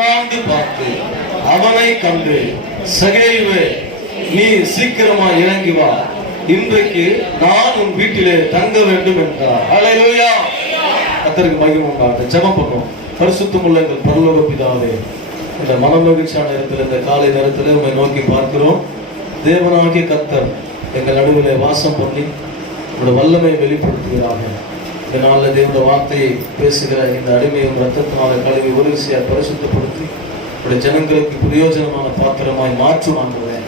பார்த்து அவனை கண்டு, சகேயுவே, நீ சீக்கிரமா இறங்கி வா, இன்றைக்கு நான் உன் வீட்டிலே தங்க வேண்டும் என்றார். அல்லேலூயா. கர்த்தருக்கு மகிமை உண்டாகட்டும். ஜெபம் பண்ணுவோம். பரிசுத்தமுள்ள எங்கள் பரலோக பிதாவே, இந்த மனமகிழ்ச்சியான நேரத்தில், இந்த காலை நேரத்தில் உம்மை நோக்கி பார்க்கிறோம். தேவனாகிய கர்த்தர் எங்கள் நடுவிலே வாசம் பண்ணி உங்களுடைய வல்லமை வெளிப்படுத்துகிறாங்க. இதனால தேவனுடைய வார்த்தையை பேசுகிற இந்த அடிமையும் ரத்தத்தினால கழுவி ஒரு விஷயம் பரிசுத்தப்படுத்தி உடைய ஜனங்களுக்கு பிரயோஜனமான பாத்திரமாய் மாற்றுவாங்குவேன்.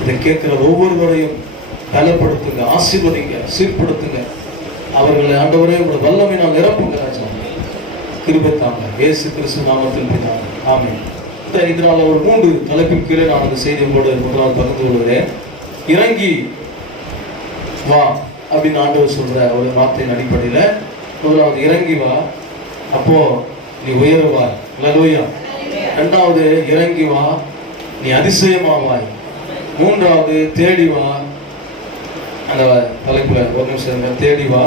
இதை கேட்கிற ஒவ்வொருவரையும் பலப்படுத்துங்க, ஆசீர்வதிங்க, சீர்படுத்துங்க. அவர்களை ஆண்டவரே உடைய வல்லமையினால் நிரப்புங்க ராஜா. கிருபை தாங்க. இயேசு கிறிஸ்து நாமத்தில் பிதாவே. ஆமென். இதனால ஒரு 3 தலைப்பின் கீழே நான் அந்த செய்தியோடு முதலாவது பகிர்ந்து கொள்கிறேன். இறங்கி வா அப்படின்னு ஆண்டவர் சொல்ற ஒரு வார்த்தையின் அடிப்படையில முதலாவது இறங்கி வா, அப்போ நீ உயருவாய். அல்லேலூயா. இரண்டாவது இறங்கி வா, நீ அதிசயமாவாய். மூன்றாவது தேடி வா. அந்த தலைப்புல ஒரு நிமிஷம், தேடி வா,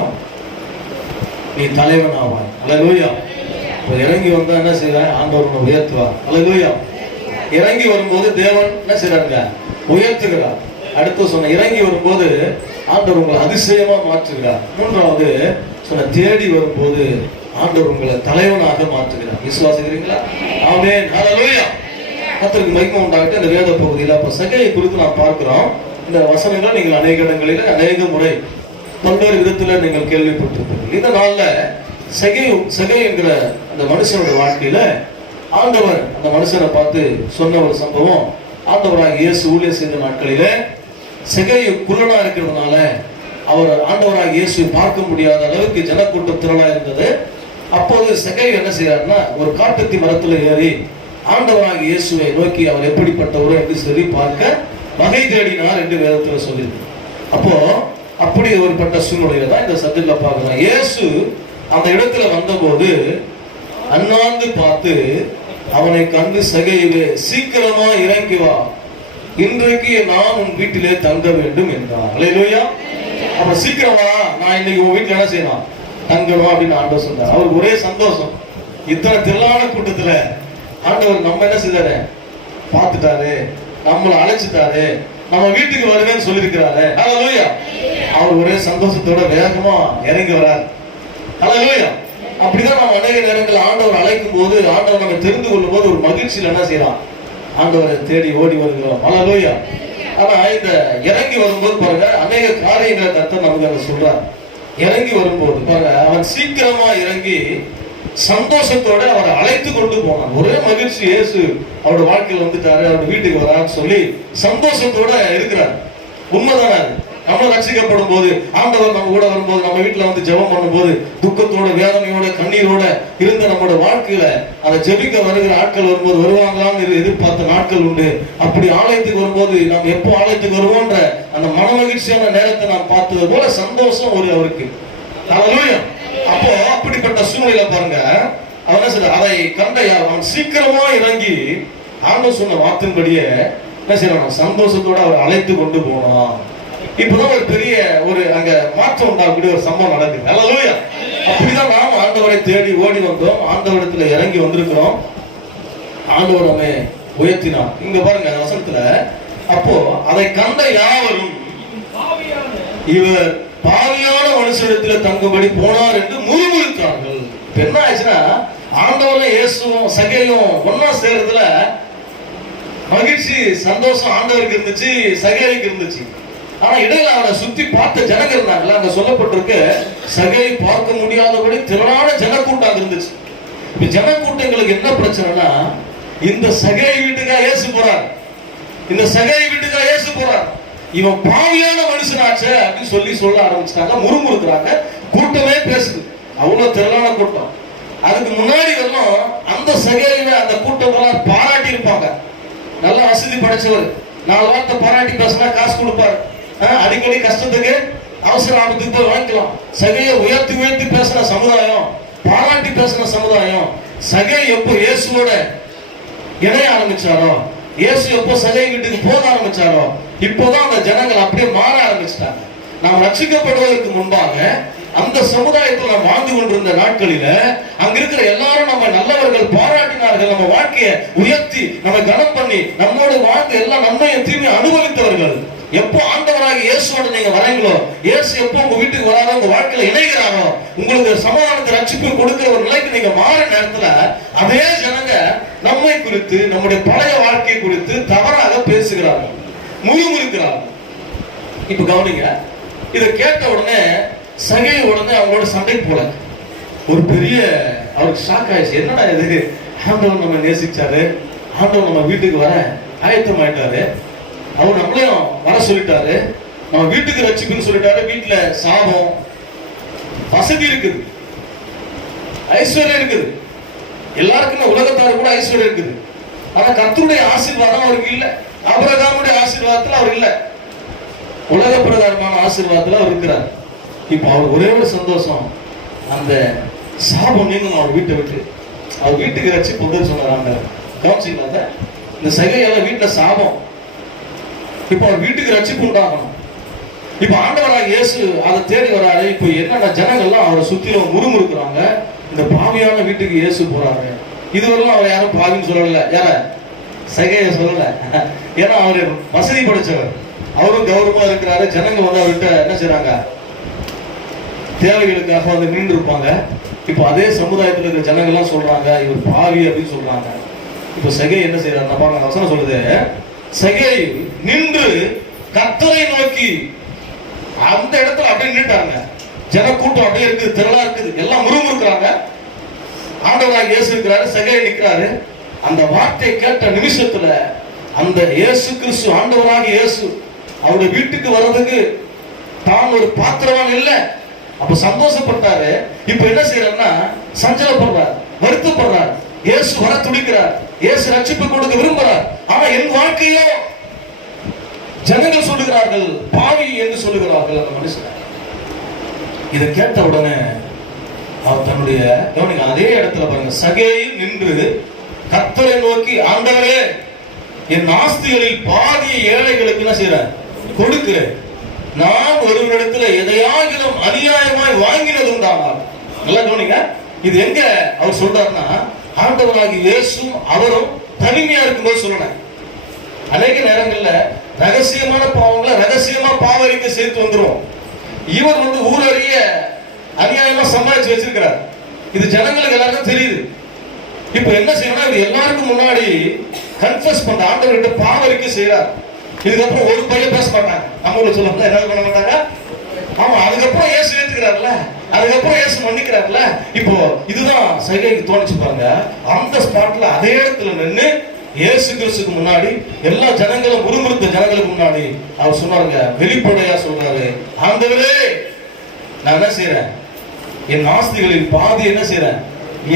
நீ தலைவனாவாய். அல்லேலூயா. இறங்கி வந்தா என்ன செய்யறாங்க? ஆண்டவர் உயர்த்துவார். அல்லேலூயா. இறங்கி வரும்போது தேவன் என்ன செய்யறாங்க? உயர்த்துகிறார். அடுத்து சொன்ன இறங்கி வரும்போது ஆண்டவர் உங்களை அதிசயமா மாற்றுகிறார். மூன்றாவது சொன்ன தேடி வரும்போது ஆண்டவர் உங்களை தலைவனாக மாற்றுகிறார். விசுவாசிக்கிறீங்களா? ஆமென். ஹல்லேலூயா. கர்த்தருக்கு மகிமை உண்டாகட்டும். இந்த வேத பகுதியில் அப்ப சகேயை குறித்து நாம் பார்க்கிறோம். இந்த வசனங்களை நீங்கள் அநேக இடங்களில் அநேக முறை பல்வேறு விதத்துல நீங்கள் கேள்விப்பட்டிருப்பீர்கள். இந்த நாள்ல சகே என்கிற அந்த மனுஷனோட வாழ்க்கையில ஆண்டவர் அந்த மனுஷனை பார்த்து சொன்ன ஒரு சம்பவம். ஆண்டவராக இயேசு ஊழியம் செய்த நாட்களில சகேயு குள்ளனா இருக்கிறதுனால அவர் ஆண்டவராக இயேசுவை பார்க்க முடியாத அளவுக்கு ஜனக்கூட்டம் திரளா இருந்தது. அப்போது சகேயு என்ன செய்யறாருன்னா, ஒரு காட்டுத்தி மரத்துல ஏறி ஆண்டவராக இயேசுவை நோக்கி அவர் எப்படிப்பட்டவரோ என்று சொல்லி பார்க்க வகை தேடினார் என்று வேதத்துல சொல்லியிருக்கு. அப்போ அப்படி ஒருபட்ட சூழ்நிலையில தான் இந்த சத்தியத்துல பார்க்கலாம். இயேசு அந்த இடத்துல வந்தபோது அண்ணாந்து பார்த்து அவனை கண்டு, சகேயுவே, சீக்கிரமா இறங்கி வா, இன்றைக்கு நான் உன் வீட்டிலே தங்க வேண்டும் என்றார். அல்லேலூயா. அப்ப சீக்கிரமா நான் இன்னைக்கு உன் வீட்டுல என்ன செய்யணும்? தங்கணும் அப்படின்னு ஆண்டவர் சொன்னார். அவருக்கு ஒரே சந்தோஷம். இத்தனை திரளான கூட்டத்துல ஆண்டவர் நம்ம என்ன செய்தாரு? பார்த்துட்டாரு, நம்மளை அழைச்சிட்டாரு, நம்ம வீட்டுக்கு வருவேன்னு சொல்லியிருக்கிறாரு. அல்லேலூயா. அவர் ஒரே சந்தோஷத்தோட வேகமா இறங்கி வராரு. அல்லேலூயா. அப்படிதான் நம்ம அநேக நேரங்கள் ஆண்டவர் அழைக்கும் போது, ஆண்டவர் நம்ம தெரிந்து கொள்ளும் போது ஒரு மகிழ்ச்சியில் என்ன செய்யலாம்? ஆண்டவரை தேடி ஓடி வருகிறோம். அல்லேலூயா. ஆனா இந்த இறங்கி வரும்போது பாருங்க, அநேக காரியங்களை கர்த்தர் நமக்கு அங்க சொல்றார். இறங்கி வரும்போது பாருங்க, அவன் சீக்கிரமா இறங்கி சந்தோஷத்தோட அவரை அழைத்து கொண்டு போனான். ஒரே மகிழ்ச்சி. இயேசு அவரோட வாழ்க்கையில் வந்துட்டாரு, அவரோட வீட்டுக்கு வரான்னு சொல்லி சந்தோஷத்தோட இருக்கிறார். உண்மைதானே? நம்ம ரட்சிக்கப்படும் போது ஆண்டவர் நம்ம கூட வரும்போது, நம்ம வீட்டுல வந்து ஜெபம் பண்ணும்போது துக்கத்தோட, வேதனையோட, கண்ணீரோட இருந்த நம்மளோட வாழ்க்கையில அந்த ஜெபிக்க வருகிற ஆட்கள் வரும்போது வருவாங்களான்னு எதிர்பார்த்த நாட்கள் உண்டு. அப்படி ஆலயத்துக்கு வரும்போது நம்ம எப்போ ஆலயத்துக்கு வருவோன்ற அந்த மனமகிழ்ச்சியான நேரத்தை நாம் பார்த்தது போல சந்தோஷம் ஒரு அவருக்கு. அல்லேலூயா. அப்போ அப்படிப்பட்ட சூழ்நிலை பாருங்க, அவன் சொல்ற அதை கண்டையா அவன் சீக்கிரமா இறங்கி ஆண்டவர் சொன்ன வார்த்தையின்படியே என்ன செய்யறான்? சந்தோஷத்தோட அவர் அழைத்து கொண்டு போனான். இப்பதான் ஒரு பெரிய ஒரு அங்க மாற்றம் உண்டாகக்கூடிய ஒரு சம்பவம் நடக்குது. அல்லேலூயா. அப்படிதான் நாம் ஆண்டவரை தேடி ஓடி வந்தோம், ஆண்டவரிடத்துல இறங்கி வந்திருக்கிறோம். ஆண்டவர் நம்மை உயர்த்தினார். இங்க பாருங்க வசனத்துல, அப்போ அதை கண்ட யாவரும் இவர் பாவியான மனுஷனிடத்துல தங்கும்படி போனார் என்று முறுமுறுத்தார்கள். என்ன ஆச்சுன்னா, ஆண்டவரும் இயேசுவும் சகேயும் ஒன்னா சேர்றதுல மகிழ்ச்சி, சந்தோஷம் ஆண்டவருக்கு இருந்துச்சு, சகேயுக்கு இருந்துச்சு. ஆனா இடையில அவரை சுத்தி பார்த்த ஜனங்க இருந்தாங்கல்ல, அங்க சொல்லப்பட்டிருக்கு, சகேயை பார்க்க முடியாதபடி திரளான ஜனக்கூட்டம் இருந்துச்சு. இப்ப ஜனக்கூட்டங்களுக்கு என்ன பிரச்சனைனா, இந்த சகேய் வீட்டுக்கா இயேசு போறார், இந்த சகேய் வீட்டுக்கா இயேசு போறார், இவன் பாவியான மனுஷனாச்சே அப்படின்னு சொல்ல ஆரம்பிச்சிட்டாங்க, முறுமுறுக்கிறாங்க. கூட்டமே பேசுது, அவ்வளவு திரளான கூட்டம். அதுக்கு முன்னாடி வரணும் அந்த சகேயை அந்த கூட்டம் பாராட்டி இருப்பாங்க. நல்ல வசதி படைச்சவர், 4 வார்த்தை பாராட்டி பேசினா காசு கொடுப்பாரு. அடிக்கடி கஷ்டத்துக்கு அவசர ஆபத்துக்கு போய் வாங்கிக்கலாம். சகையை உயர்த்தி உயர்த்தி பேசின சமுதாயம், பாராட்டி பேசின சமுதாயம். சகை எப்போ இயேசுவோட இணைய ஆரம்பிச்சாரோ, இயேசு எப்போ சகை வீட்டுக்கு போக ஆரம்பிச்சாரோ, இப்போதான் அந்த ஜனங்கள் அப்படியே மாற ஆரம்பிச்சிட்டாங்க. நாம் ரட்சிக்கப்படுவதற்கு முன்பாக அந்த சமுதாயத்தில் நாம் வாழ்ந்து கொண்டிருந்த நாட்களில அங்க இருக்கிற எல்லாரும் நம்ம நல்லவர்கள் பாராட்டினார்கள், நம்ம வாழ்க்கையை உயர்த்தி நம்ம கனம் பண்ணி நம்மோடு வாழ்ந்து எல்லா நன்மையை தீமையை அனுபவித்தவர்கள். எப்போ ஆண்டவராக இயேசுவோட நீங்க வரீங்களோ, இயேசு எப்போ உங்க வீட்டுக்கு வராரோ, உங்க வாழ்க்கையில இணைகிறாரோ, உங்களுக்கு சமாதானத்தை ரட்சிப்பு கொடுக்கிற ஒரு நிலைக்கு நீங்க மாற நேரத்துல அதே ஜனங்க நம்மை குறித்து நம்முடைய பழைய வாழ்க்கை குறித்து தவறாக பேசுகிறார்கள், முழுமுறுக்கிறார்கள். இப்ப கவனிங்க, இதை கேட்ட உடனே சகேயு உடனே அவங்களோட சண்டை போல ஒரு பெரிய அவருக்கு ஷாக் ஆயிடுச்சு. என்னடா இது, ஆண்டவர் நம்ம நேசிச்சாரு, ஆண்டவர் நம்ம வீட்டுக்கு வர ஆயத்தம் ஆயிட்டாரு, அவர் நம்மளையும் வர சொல்லிட்டாரு, நம்ம வீட்டுக்கு ரட்சிப்புன்னு சொல்லிட்டாரு. வீட்டுல சாபம், வசதி இருக்குது, ஐஸ்வர்யம் இருக்குது, எல்லாருக்குமே உலகத்தாரு கூட ஐஸ்வர்யம் இருக்குது. ஆனா கர்த்தருடைய ஆசீர்வாதம் அவருக்கு இல்ல, ஆபிரகாமுடைய ஆசீர்வாதத்துல அவர் இல்ல, உலக பிரகாரமான ஆசீர்வாதத்துல அவர் இருக்கிறார். இப்ப அவர் ஒரே ஒரு சந்தோஷம், அந்த சாபம் நீங்களும் அவர் வீட்டை விட்டு அவர் வீட்டுக்கு ரட்சிப்பு வந்து சொன்னாங்க. கவனிச்சிங்களா, இந்த சகையால வீட்டுல சாபம், இப்ப அவர் வீட்டுக்கு ரட்சிப்பு உண்டாகணும். இப்ப ஆண்டவராக இயேசு அதை தேடி வராரு. இப்ப என்னென்ன ஜனங்கள்லாம் அவரை சுத்திலும் முறுமுறுக்குறாங்க. இந்த பாவியான வீட்டுக்கு இயேசு போறாரு. இதுவரையும் அவர் யாரும் பாவின்னு சொல்லல, யார சகைய சொல்லல. ஏன்னா அவரு வசதி படைச்சவர், அவரும் கௌரவமா இருக்கிறாரு. ஜனங்க வந்து அவர்கிட்ட என்ன செய்யறாங்க, தேவைகளுக்காக வந்து நின்று இருப்பாங்க. இப்ப அதே சமுதாயத்தில் இருக்கிற ஜனங்கள் எல்லாம் சொல்றாங்க இவர் பாவி அப்படின்னு சொல்றாங்க. இப்ப சகை என்ன செய்யறாரு, பாருங்க வசனம் சொல்லுது, சகை நின்று கர்த்தரை நோக்கி அந்த இடத்துல அப்படியே நின்றுட்டாங்க. ஜனக்கூட்டம் அப்படியே இருக்குது, திரளா இருக்குது, எல்லாம் முறுமுறுக்கிறாங்க. ஆண்டவராக இயேசு இருக்கிறாரு, சகை நிற்கிறாரு. அந்த வார்த்தை கேட்ட நிமிஷத்துல அந்த இயேசு கிறிஸ்து, ஆண்டவராக இயேசு அவருடைய வீட்டுக்கு வர்றதுக்கு தான் ஒரு பாத்திரவான் இல்ல. அப்ப சந்தோஷப்பட்டாரு. இப்ப என்ன செய்யறாருன்னா சஞ்சலப்படுறார், வருத்தப்படுறார். இயேசு வர துடிக்கிறார், இயேசு ரட்சிப்பு கொடுக்க விரும்புகிறார். ஆனா என் வாழ்க்கையோ ஜனங்கள் சொல்லுகிறார்கள் பாவி என்று சொல்லுகிறார்கள் அந்த மனுஷன். இதை கேட்ட உடனே அவர் தன்னுடைய கவனிங்க அதே இடத்துல பாருங்க, சகேயில் நின்று கர்த்தரை நோக்கி, ஆண்டவரே என் ஆஸ்திகளில் பாதிய ஏழைகளுக்கு என்ன செய்யறேன், கொடுக்கிறேன். நான் ஒருவரிடத்துல எதையாகிலும் அநியாயமாய் வாங்கினது உண்டானால். நல்லா கவனிங்க, இது எங்க அவர் சொல்றாருன்னா ஆண்டவராகி இயேசும் அவரும் தனிமையா இருக்கும்போது சொல்லணும். அநேக நேரங்கள்ல ரகசியமான பாவங்களை ரகசியமா பாவரிக்க சேர்த்து வந்துரும். இவர் வந்து ஊரறிய அநியாயமா சம்பாதிச்சு வச்சிருக்கிறார். இது ஜனங்களுக்கு எல்லாருக்கும் தெரியுது. இப்ப என்ன செய்யணும், இது எல்லாருக்கும் முன்னாடி கன்ஃபஸ் பண்ற, ஆண்டவர்கிட்ட பாவரிக்க செய்யறார். இதுக்கப்புறம் ஒரு பையன் பேச மாட்டாங்க, நம்ம ஊர்ல சொல்ல என்ன பண்ண மாட்டாங்க. ஆமா, அதுக்கப்புறம் இயேசு ஏத்துக்கிறாருல, அதுக்கப்புறம் இயேசு மன்னிக்கிறாருல. இப்போ இதுதான் சகைக்கு தோணிச்சு பாருங்க. அந்த ஸ்பாட்ல அதே இடத்துல நின்று இயேசு கிறிஸ்துக்கு முன்னாடி எல்லா ஜனங்களும் முறுமுறுத்த ஜனங்களுக்கு முன்னாடி அவர் சொன்னாருங்க, வெளிப்படையா சொல்றாரு, ஆண்டவரே நான் என்ன செய்யறேன், என் ஆஸ்திகளில் பாதி என்ன செய்யறேன்,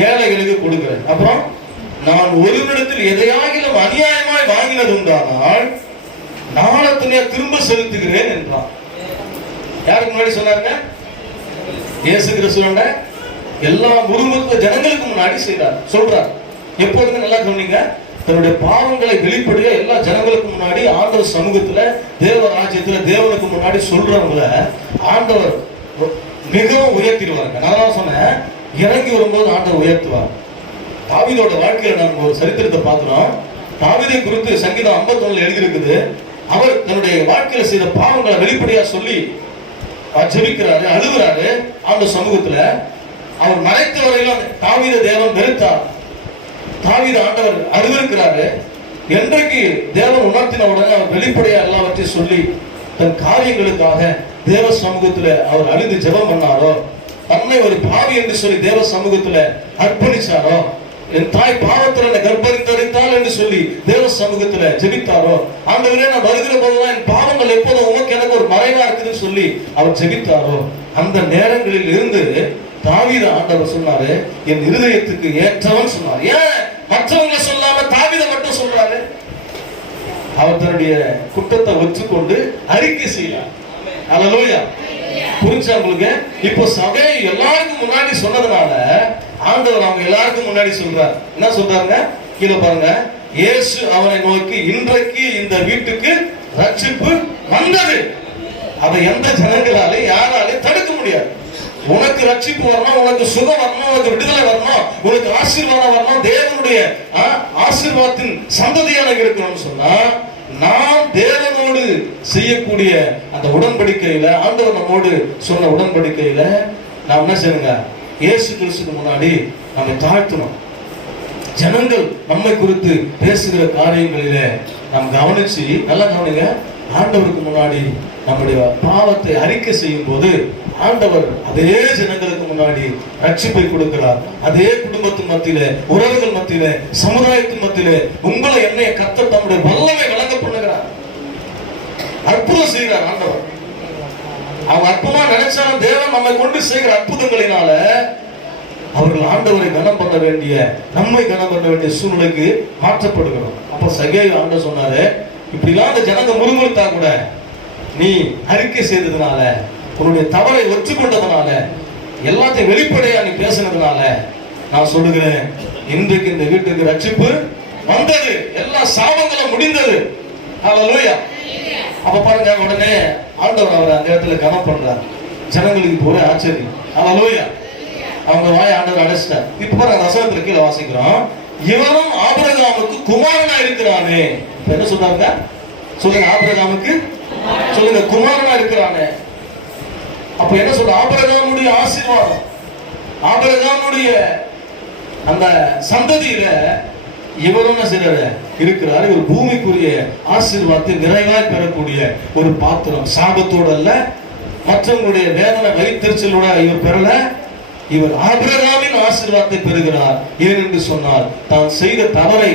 ஏழைகளுக்கு கொடுக்கிறேன். அப்புறம் நான் ஒருவரிடத்தில் எதையாகிலும் அநியாயமாய் வாங்கினது உண்டானால் நாளத்துணையா திரும்ப செலுத்துகிறேன் என்றான். யாருக்கு முன்னாடி சொன்னாருங்க, இயேசு கிறிஸ்துவோட எல்லா முறுமுறுத்த ஜனங்களுக்கு முன்னாடி செய்றார், சொல்றார். எப்போதுமே நல்லா கவனிங்க, தன்னுடைய பாவங்களை வெளிப்படையா எல்லா ஜனங்களுக்கு முன்னாடி ஆண்டவர் சமூகத்துல தேவ ராஜ்யத்துல தேவனுக்கு முன்னாடி சொல்றவங்கள ஆண்டவர் மிகவும் உயர்த்திடுவாங்க. நான் தான் சொன்னேன், இறங்கி வரும்போது ஆண்டவர் உயர்த்துவார். தாவீதோட வாழ்க்கையில நம்ம ஒரு சரித்திரத்தை பார்க்கிறோம். தாவீதை குறித்து சங்கீதம் 51 எழுதியிருக்குது. அவர் தன்னுடைய வாழ்க்கையில செய்த பாவங்களை வெளிப்படையா சொல்லி ஜெபிக்கிறாரு, அழுகிறாரு அந்த சமூகத்துல. அவர் மறைத்த வரையிலும் தாவீத தேவன் வெறுத்தார், தாவீது ஆண்டவர் அழுவிருக்கிறாரு. என்றைக்கு தேவன் உணர்த்தின உடனே அவர் வெளிப்படையா எல்லாவற்றையும் சொல்லி தன் காரியங்களுக்காக தேவ சமூகத்துல அவர் அழுது ஜெபம் பண்ணாரோ, தன்னை ஒரு பாவி என்று சொல்லி தேவ சமூகத்துல அர்ப்பணிச்சாரோ, என் தாய் பாவத்தில் என்னை கர்ப்பரித்தரித்தாள் என்று சொல்லி தேவ சமூகத்துல ஜெபித்தாரோ, ஆண்டவரே நான் வருகிற போதுதான் என் பாவங்கள் எப்போதும் உமக்கு எனக்கு ஒரு மறைவா இருக்குதுன்னு சொல்லி அவர் ஜெபித்தாரோ, அந்த நேரங்களில் இருந்து தாவீது ஆண்டவர் சொன்னாரு, என் இருதயத்துக்கு ஏற்றவன் சொன்னார். ஏன் மற்றவங்க சொல்லாம தாவீதை மட்டும் சொல்றாரு? அவர் தன்னுடைய குற்றத்தை ஒற்றுக்கொண்டு அறிக்கை செய்யலாம். அல்லேலூயா. புரிஞ்சா உங்களுக்கு? இப்போ சபை எல்லாருக்கும் முன்னாடி சொன்னதுனால ஆண்டவர் அவங்க எல்லாருக்கும் முன்னாடி சொல்றார். என்ன சொல்றாங்க கீழே பாருங்க, இயேசு அவனை நோக்கி, இன்றைக்கு இந்த வீட்டுக்கு ரட்சிப்பு வந்தது. அதை எந்த ஜனங்களாலே யாராலே தடுக்க முடியாது. உனக்கு ரட்சிப்பு வரணும், உனக்கு சுகம் வரணும், உனக்கு விடுதலை வரணும், உனக்கு ஆசீர்வாதம் வரணும், தேவனுடைய ஆசீர்வாதத்தின் சந்ததியாக இருக்கணும்னு சொன்னா நாம் தேவனோடு செய்யக்கூடிய அந்த உடன்படிக்கையில, ஆண்டவர் நம்மோடு சொன்ன உடன்படிக்கையில நாம் என்ன செய்யணுங்க, இயேசு கிறிஸ்துக்கு முன்னாடி நம்மை தாழ்த்தணும். ஜனங்கள் நம்மை குறித்து பேசுகிற காரியங்களில நாம் கவனிச்சு, நல்லா கவனிங்க, ஆண்டவருக்கு முன்னாடி நம்முடைய பாவத்தை அறிக்கை செய்யும் போது ஆண்டவர் அதே ஜனங்களுக்கு முன்னாடி ரட்சிப்பை கொடுக்கிறார். அதே குடும்பத்தின் மத்தியில, உறவுகள் மத்தியில, சமுதாயத்தின் மத்தியில உங்களை என்னைய கர்த்தர் தம்முடைய வல்லமை விளங்க பண்ணுகிறார். அற்புதம் செய்கிறார் ஆண்டவர். அவங்க அற்புதமா நினைச்சாலும் தேவன் நம்மை கொண்டு செய்கிற அற்புதங்களினால அவர்கள் ஆண்டவரை கனம் பண்ண வேண்டிய, நம்மை கனம் பண்ண வேண்டிய சூழ்நிலைக்கு மாற்றப்படுகிறோம். அப்ப சகேயு ஆண்டவர் சொன்னாரு, இப்படிலாம் அந்த ஜனங்க முறுமுறுத்தா கூட நீ அறிக்கை செய்ததுனால, உன்னுடைய தவறை ஒற்றுக்கொண்டதுனால, எல்லாத்தையும் வெளிப்படையா நீ பேசினதுனால நான் சொல்லுகிறேன், இன்றைக்கு இந்த வீட்டுக்கு ரட்சிப்பு வந்தது, எல்லா சாபங்களும் முடிந்தது. ஹல்லேலூயா. அப்ப பாருங்க, உடனே ஆண்டவர் அவரை அந்த இடத்துல கனம் பண்றார். ஜனங்களுக்கு ஒரே ஆச்சரியம். ஹல்லேலூயா. அவங்க வாய் ஆண்டவர் அடைச்சிட்டார். இப்ப பாருங்க, வசனத்துல கீழே வாசிக்கிறோம், இவனும் ஆபிரகாமுக்கு குமாரனா இருக்கிறானே. என்ன சொல்றாங்க சொல்லுங்க, ஆபிரகாமுக்கு சொல்லுங்க குமாரனா இருக்கிறானே. அப்ப என்ன சொல்ற, ஆபிரகாமுடைய ஆசீர்வாதம், ஆபிரகாமுடைய அந்த சந்ததியில இவரும் இருக்கிறார். இவர் பூமிக்குரிய ஆசீர்வாதத்தை நிறைவாய் பெறக்கூடிய ஒரு பாத்திரம். சாபத்தோடு அல்ல, மற்றவங்களுடைய வேதனை வைத்தறிச்சலோட இவர் பெறல, இவர் ஆபிரகாமின் ஆசீர்வாதத்தை பெறுகிறார். ஏனென்று சொன்னால் தான் செய்த தவறை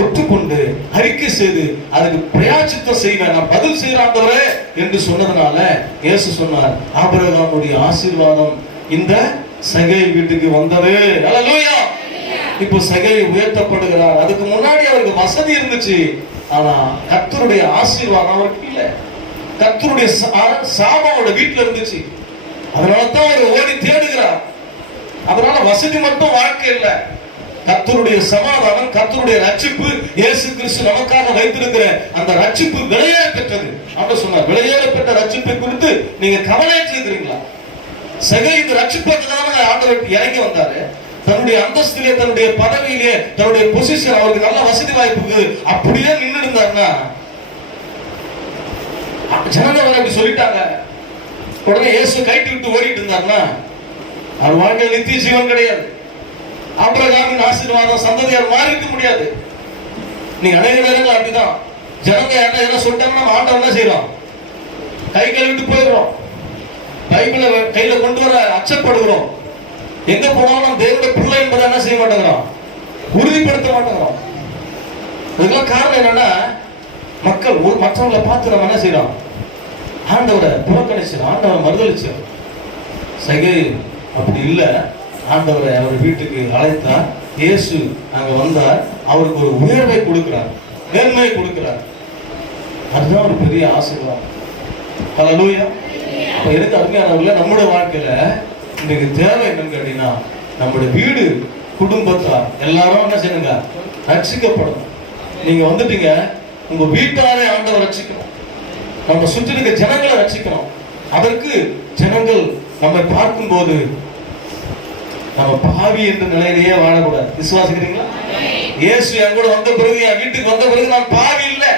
ஒற்றுக்கொண்டு அறிக்கை செய்து அதுக்கு பிரயாச்சித்தம் செய்வேன், நான் பதில் செய்யறாண்டவரே என்று சொன்னதுனால இயேசு சொன்னார், ஆபிரகாமுடைய ஆசீர்வாதம் இந்த சகேயு வீட்டுக்கு வந்தது. ஹல்லேலூயா. இப்போ சகேயு உயர்த்தப்படுகிறார். அதுக்கு முன்னாடி அவருக்கு வசதி இருந்துச்சு, ஆனா கர்த்தருடைய ஆசீர்வாதம் அவருக்கு இல்ல. கர்த்தருடைய சாபம் அவருடைய வீட்டுல இருந்துச்சு. அதனாலதான் அவர் ஓடி தேடுகிறார். அதனால வசதி மட்டும் வாழ்க்கை இல்ல, கர்த்தருடைய சமாதானம், கர்த்தருடைய ரட்சிப்பு, இயேசு கிறிஸ்து நமக்காக வைத்திருக்கிற அந்த ரட்சிப்பு விலையேற பெற்றது. ஆண்டவர் சொன்னார், விலையேற பெற்ற ரட்சிப்பை குறித்து நீங்க கவலையற்றிருக்கிறீங்களா? சகேயு இந்த ரட்சிப்புக்காக ஆண்டவர் இறங்கி வந்தாரு. தன்னுடைய அந்தஸ்திலே, தன்னுடைய பதவியிலே, தன்னுடைய பொசிஷன், அவருக்கு நல்ல வசதி வாய்ப்புக்கு அப்படியே நின்று இருந்தாருன்னா, ஜனங்க அப்படி சொல்லிட்டாங்க, உடனே இயேசு கைட்டு விட்டு ஓடிட்டு இருந்தாருன்னா அவர் வாழ்க்கையில் நித்திய ஜீவன் கிடையாது. ஆபிரகாமின் ஆசீர்வாதம் சந்ததியார் மாறி இருக்க முடியாது. நீங்க அநேக நேரங்கள் அப்படிதான், ஜனங்க என்ன சொல்லிட்டாங்கன்னா ஆண்டவர் என்ன செய்யறோம், கை கழுவிட்டு போயிடுறோம், பைபிளை கையில கொண்டு வர அச்சப்படுகிறோம். எங்க போனாலும் தேவனுடைய பிள்ளை என்பதை என்ன செய்ய மாட்டேங்கிறோம், உறுதிப்படுத்த மாட்டேங்கிறோம். இதுக்கெல்லாம் காரணம் என்னன்னா, மக்கள் மற்றவங்களை பார்த்து நம்ம என்ன செய்யறோம், ஆண்டவரை புறக்கணிச்சிடும், ஆண்டவரை மறுதளிச்சிடும். சகேயு அப்படி இல்ல, ஆண்டவரை அவர் வீட்டுக்கு அழைத்தார். இயேசு அங்க வந்தார், அவருக்கு ஒரு உயர்வை கொடுக்கிறார், நேர்மையை கொடுக்கிறார். அதுதான் ஒரு பெரிய ஆசீர்வாதம். ஹல்லேலூயா. அப்ப எனக்கு அருமையானவர்களே, நம்முடைய வாழ்க்கையில இன்னைக்கு தேவை என்னன்னு கேட்டீங்கன்னா, நம்முடைய வீடு, குடும்பத்தார் எல்லாரும் என்ன செய்யுங்க, ரட்சிக்கப்படும். நீங்க வந்துட்டீங்க, உங்க வீட்டாரே ஆண்டவர் ரட்சிக்கணும், நம்ம சுற்றி இருக்க ஜனங்களை ரட்சிக்கணும். அதற்கு ஜனங்கள் நம்மை பார்க்கும் போது நம்ம பாவி என்ற நிலையிலேயே வாழக்கூடாது. விசுவாசிக்கிறீங்களா? இயேசு என் கூட வந்த பிறகு, என் வீட்டுக்கு வந்த பிறகு நான் பாவி இல்லை,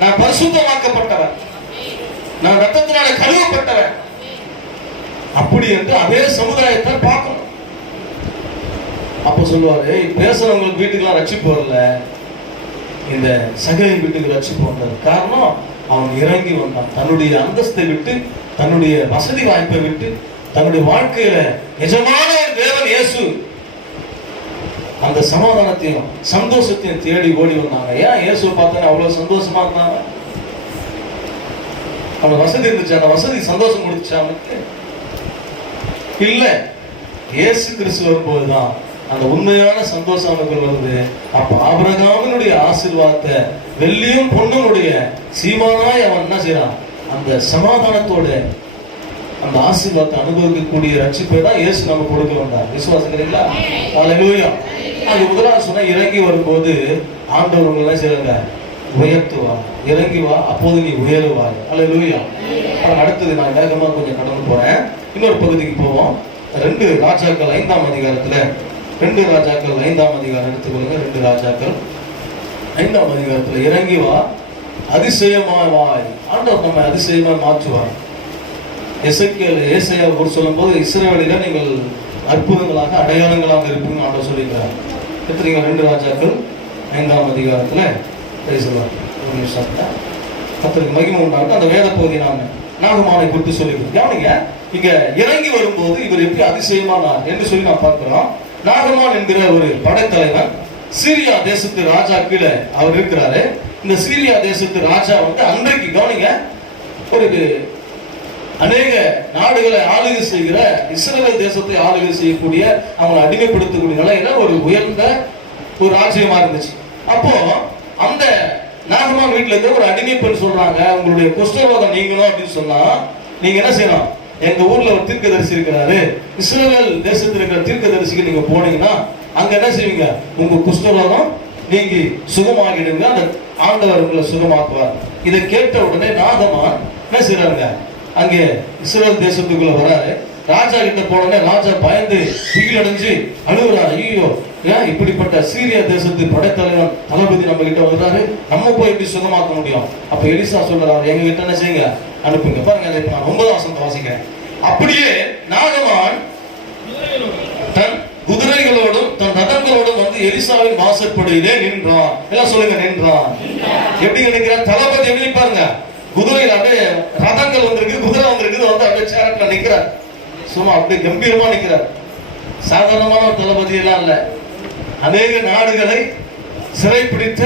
நான் பரிசுத்தமாக்கப்பட்டவன், நான் ரத்தத்தினால கழுவப்பட்டவன், அப்படி என்று அதே சமுதாயத்தை பார்க்கணும். அப்ப சொல்லுவாரு, பேசுறவங்களுக்கு வீட்டுக்கெல்லாம் ரட்சிப்பு வரல, இந்த சகேயு வீட்டுக்கு ரட்சிப்பு வந்தது. காரணம், அவன் இறங்கி வந்தான். தன்னுடைய அந்தஸ்தை விட்டு, தன்னுடைய வசதி வாய்ப்பை விட்டு, தன்னுடைய வாழ்க்கையில நிஜமான தேவன் இயேசு அந்த சமாதானத்தையும் சந்தோஷத்தையும் தேடி ஓடி வந்தாங்க. ஏன் இயேசுவை பார்த்தா அவ்வளவு சந்தோஷமா இருந்தாங்க? அவனுக்கு வசதி இருந்துச்சு, அந்த வசதி சந்தோஷம் கொடுத்துச்சு அவனுக்கு இல்ல. இயேசு கிறிஸ்து வரும்போதுதான் அந்த உண்மையான சந்தோஷம் அவனுக்கு வருது. அப்ப ஆபிரகாமினுடைய ஆசீர்வாதத்தை வெள்ளியும் பொண்ணுடைய சீமானாய் அவன் என்ன செய்யறான், அந்த சமாதானத்தோட அந்த ஆசீர்வாதத்தை அனுபவிக்கக்கூடிய ரட்சிப்பை தான் இயேசு நம்ம கொடுக்க வந்தார். விசுவாசிக்கிறீங்களா? ஹல்லேலூயா. அது முதலாவது சொன்னா, இறங்கி வரும்போது ஆண்டவர் உங்களை என்ன செய்யறாங்க, உயர்த்துவா. இறங்கி வா, அப்போது நீ உயருவாய். ஹல்லேலூயா. அடுத்தது நான் வேகமா கொஞ்சம் கடந்து போறேன். இன்னொரு பகுதிக்கு போவோம். 2 ராஜாக்கள் 5ஆம் அதிகாரத்துல 2 ராஜாக்கள் 5ஆம் அதிகாரம் எடுத்துக்கொள்ளுங்க. 2 ராஜாக்கள் 5ஆம் அதிகாரத்துல இறங்கி வா, அதிசயமாய் வாய். ஆண்டவர் நம்ம அதிசயமாய் மாற்றுவார். ஏசாயா ஒரு சொல்லும் போது இஸ்ரவேலில நீங்கள் அற்புதங்களாக அடையாளங்களாக இருப்பீங்க ஆண்டவர் சொல்லிக்கிறார். எடுத்துறீங்க 2 ராஜாக்கள் 5ஆம் அதிகாரத்துல பேசுவார். ஒரு நிமிஷம் கர்த்தருக்கு மகிமை உண்டாகும். அந்த வேத பகுதி நாகமானை குறித்து சொல்லிக்கிறோம். கவனிங்க, இங்க இறங்கி வரும்போது இவர் எப்படி அதிசயமானார் என்று சொல்லி நான் பார்க்கிறோம். நாகமான் என்கிற ஒரு படைத்தலைவன் சீரியா தேசத்து ராஜா கீழே அவர் இருக்கிறாரு. இந்த சீரியா தேசத்து ராஜா அன்றைக்கு கவனிங்க, ஒரு அநேக நாடுகளை ஆளுகை செய்கிற இஸ்ரவேல் தேசத்தை ஆளுகை செய்யக்கூடிய அவங்களை அடிமைப்படுத்தக்கூடிய நிலையில ஒரு உயர்ந்த ஒரு ராஜ்யமா இருந்துச்சு. அப்போ அந்த நாகமான் வீட்டுல இருக்க ஒரு அடிமை பெண் சொல்றாங்க, உங்களுடைய குஷ்டரோகம் நீங்கணும் அப்படின்னு சொன்னா நீங்க என்ன செய்யணும், எங்க ஊர்ல ஒரு தீர்க்கதரிசி இருக்கிறாரு, இஸ்ரவேல் தேசத்தில் இருக்கிற தீர்க்கதரிசிக்கு நீங்க போனீங்கன்னா அங்க என்ன செய்வீங்க, உங்க குஷ்டரோகம் நீங்கி சுகமாகிடுங்க, அந்த ஆண்டவர் உங்களை சுகமாக்குவார். இதை கேட்ட உடனே நாகமான் என்ன செய்யறாங்க, அங்கே இஸ்ரவேல் தேசத்துக்குள்ள வராரு. ராஜா கிட்ட போனோடனே ராஜா பயந்து திகிலடைஞ்சு அழுகுறாரு. ஐயோ, ஏன் இப்படிப்பட்ட சீரியா தேசத்து படைத்தலைவன் தளபதி நம்ம கிட்ட வர்றாரு, நம்ம போய் எப்படி சுகமாக்க முடியும்? அப்ப எலிசா சொல்றாரு, எங்க கிட்ட என்ன செய்யுங்க, அனுப்புங்க. பாருங்க, இப்ப நான் 9ஆம் வசனத்தை வாசிக்கிறேன். அப்படியே நாகமான் தன் குதிரைகளோடும் தன் ரதங்களோடும் எலிசாவின் வாசற்படியிலே நின்றான். எல்லாம் சொல்லுங்க, நின்றான். எப்படி நினைக்கிறார் தளபதி? எப்படி பாருங்க, குதிரையில் அப்படியே ரதங்கள் வந்திருக்கு, குதிரை வந்திருக்கு, அப்படியே சேரட்ல நிக்கிறார். சும்மா அப்படியே கம்பீரமா நிக்கிறார். சாதாரணமான ஒரு தளபதி எல்லாம் இல்ல. அநேக நாடுகளை சிறைப்பிடித்த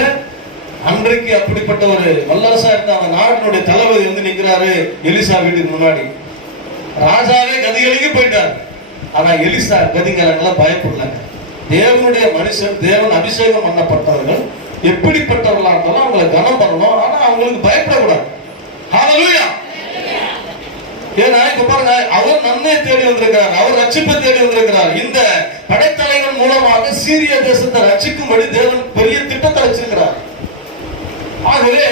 அன்றைக்கு அப்படிப்பட்ட ஒரு வல்லரசா இருந்த அந்த நாட்டினுடைய தளபதி நிக்கிறாரு எலிசா வீட்டுக்கு முன்னாடி. ராஜாவே கதிகளுக்கு போயிட்டார். ஆனா எலிசா கதிங்களெல்லாம் பயப்படலங்க. தேவனுடைய மனுஷன், தேவன் அபிஷேகம் பண்ணப்பட்டவர்கள் எப்படிப்பட்டவர்களா இருந்தாலும் அவங்களை கனம் பண்ணணும். ஆனா அவங்களுக்கு பயப்படக்கூடாது. ஹல்லேலூயா. ஏன்னா இப்ப பாருங்க, அவர் நன்மையை தேடி வந்திருக்கிறார், அவர் ரட்சிப்பை தேடி வந்திருக்கிறார். இந்த படைத்தலைவன் மூலமாக சீரிய தேசத்தை ரட்சிக்கும்படி தேவன் பெரிய திட்டத்தை வச்சிருக்கிறார். ஆகவே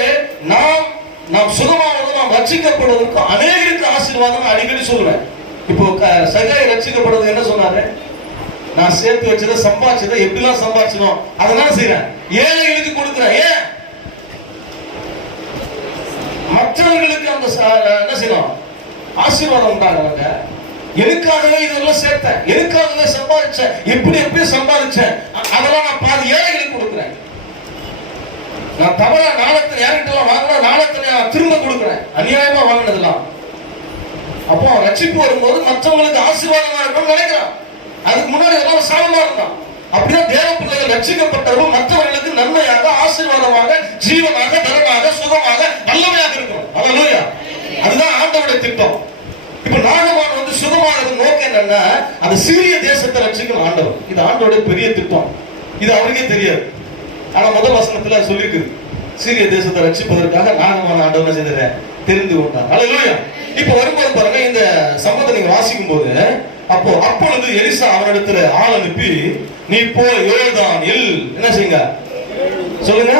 நாம் சுகமாவதும் நாம் ரட்சிக்கப்படுவதற்கு அநேகருக்கு ஆசீர்வாதம் அடிக்கடி சொல்லுவேன். இப்போ சகாய் ரட்சிக்கப்படுவது என்ன சொன்னாரு, நான் சேர்த்து வச்சதை சம்பாதிச்சதை எப்படிலாம் சம்பாதிச்சணும் அதனால செய்யறேன், ஏழைகளுக்கு கொடுக்கிறேன். ஏன் மற்றவர்களுக்கு அந்த என்ன செய்யணும், ஆசீர்வாதம் உண்டாங்க. எனக்காகவே இதெல்லாம் சேர்த்தேன், எனக்காகவே சம்பாதிச்சேன், எப்படி சம்பாதிச்சேன் அதெல்லாம் நான் பாதி ஏழைகளுக்கு கொடுக்குறேன். நான் தவறா நாளத்தை யார்கிட்ட வாங்கினா நாளத்தை நான் திரும்ப கொடுக்குறேன், அநியாயமா வாங்கினதெல்லாம். அப்போ ரட்சிப்பு வரும்போது மற்றவங்களுக்கு ஆசீர்வாதமா இருக்கணும்னு நினைக்கிறான். அதுக்கு முன்னாடி எல்லாம் சாபமா இருந்தான். அப்படிதான் தேவ பிள்ளைகள் ரட்சிக்கப்பட்டவர்கள் மற்றவர்களுக்கு நன்மையாக, ஆசீர்வாதமாக, ஜீவனாக, தரமாக, சுகமாக, நல்லமையாக இருக்கணும். ஹல்லேலூயா. அதுதான் ஆண்டவருடைய திட்டம். இப்ப நாகமான் சுகமானது நோக்கம் என்னன்னா, அந்த சீரிய தேசத்தை ரட்சிக்கணும் ஆண்டவர். இது ஆண்டவருடைய பெரிய திட்டம். இது அவருக்கே தெரியாது. ஆனா முதல் வசனத்துல சொல்லிருக்கு, சீரிய தேசத்தை ரட்சிப்பதற்காக நாகமான ஆண்டவர் செய்த தெரிந்து கொண்டார். ஹல்லேலூயா. இப்ப வரும்போது பாருங்க, இந்த சம்பவத்தை நீங்க வாசிக்கும் போது அப்பொழுது எலிசா அவனிடத்துல ஆள் அனுப்பி, நீ போய் யோர்தானில் என்ன செய்யுங்க சொல்லுங்க,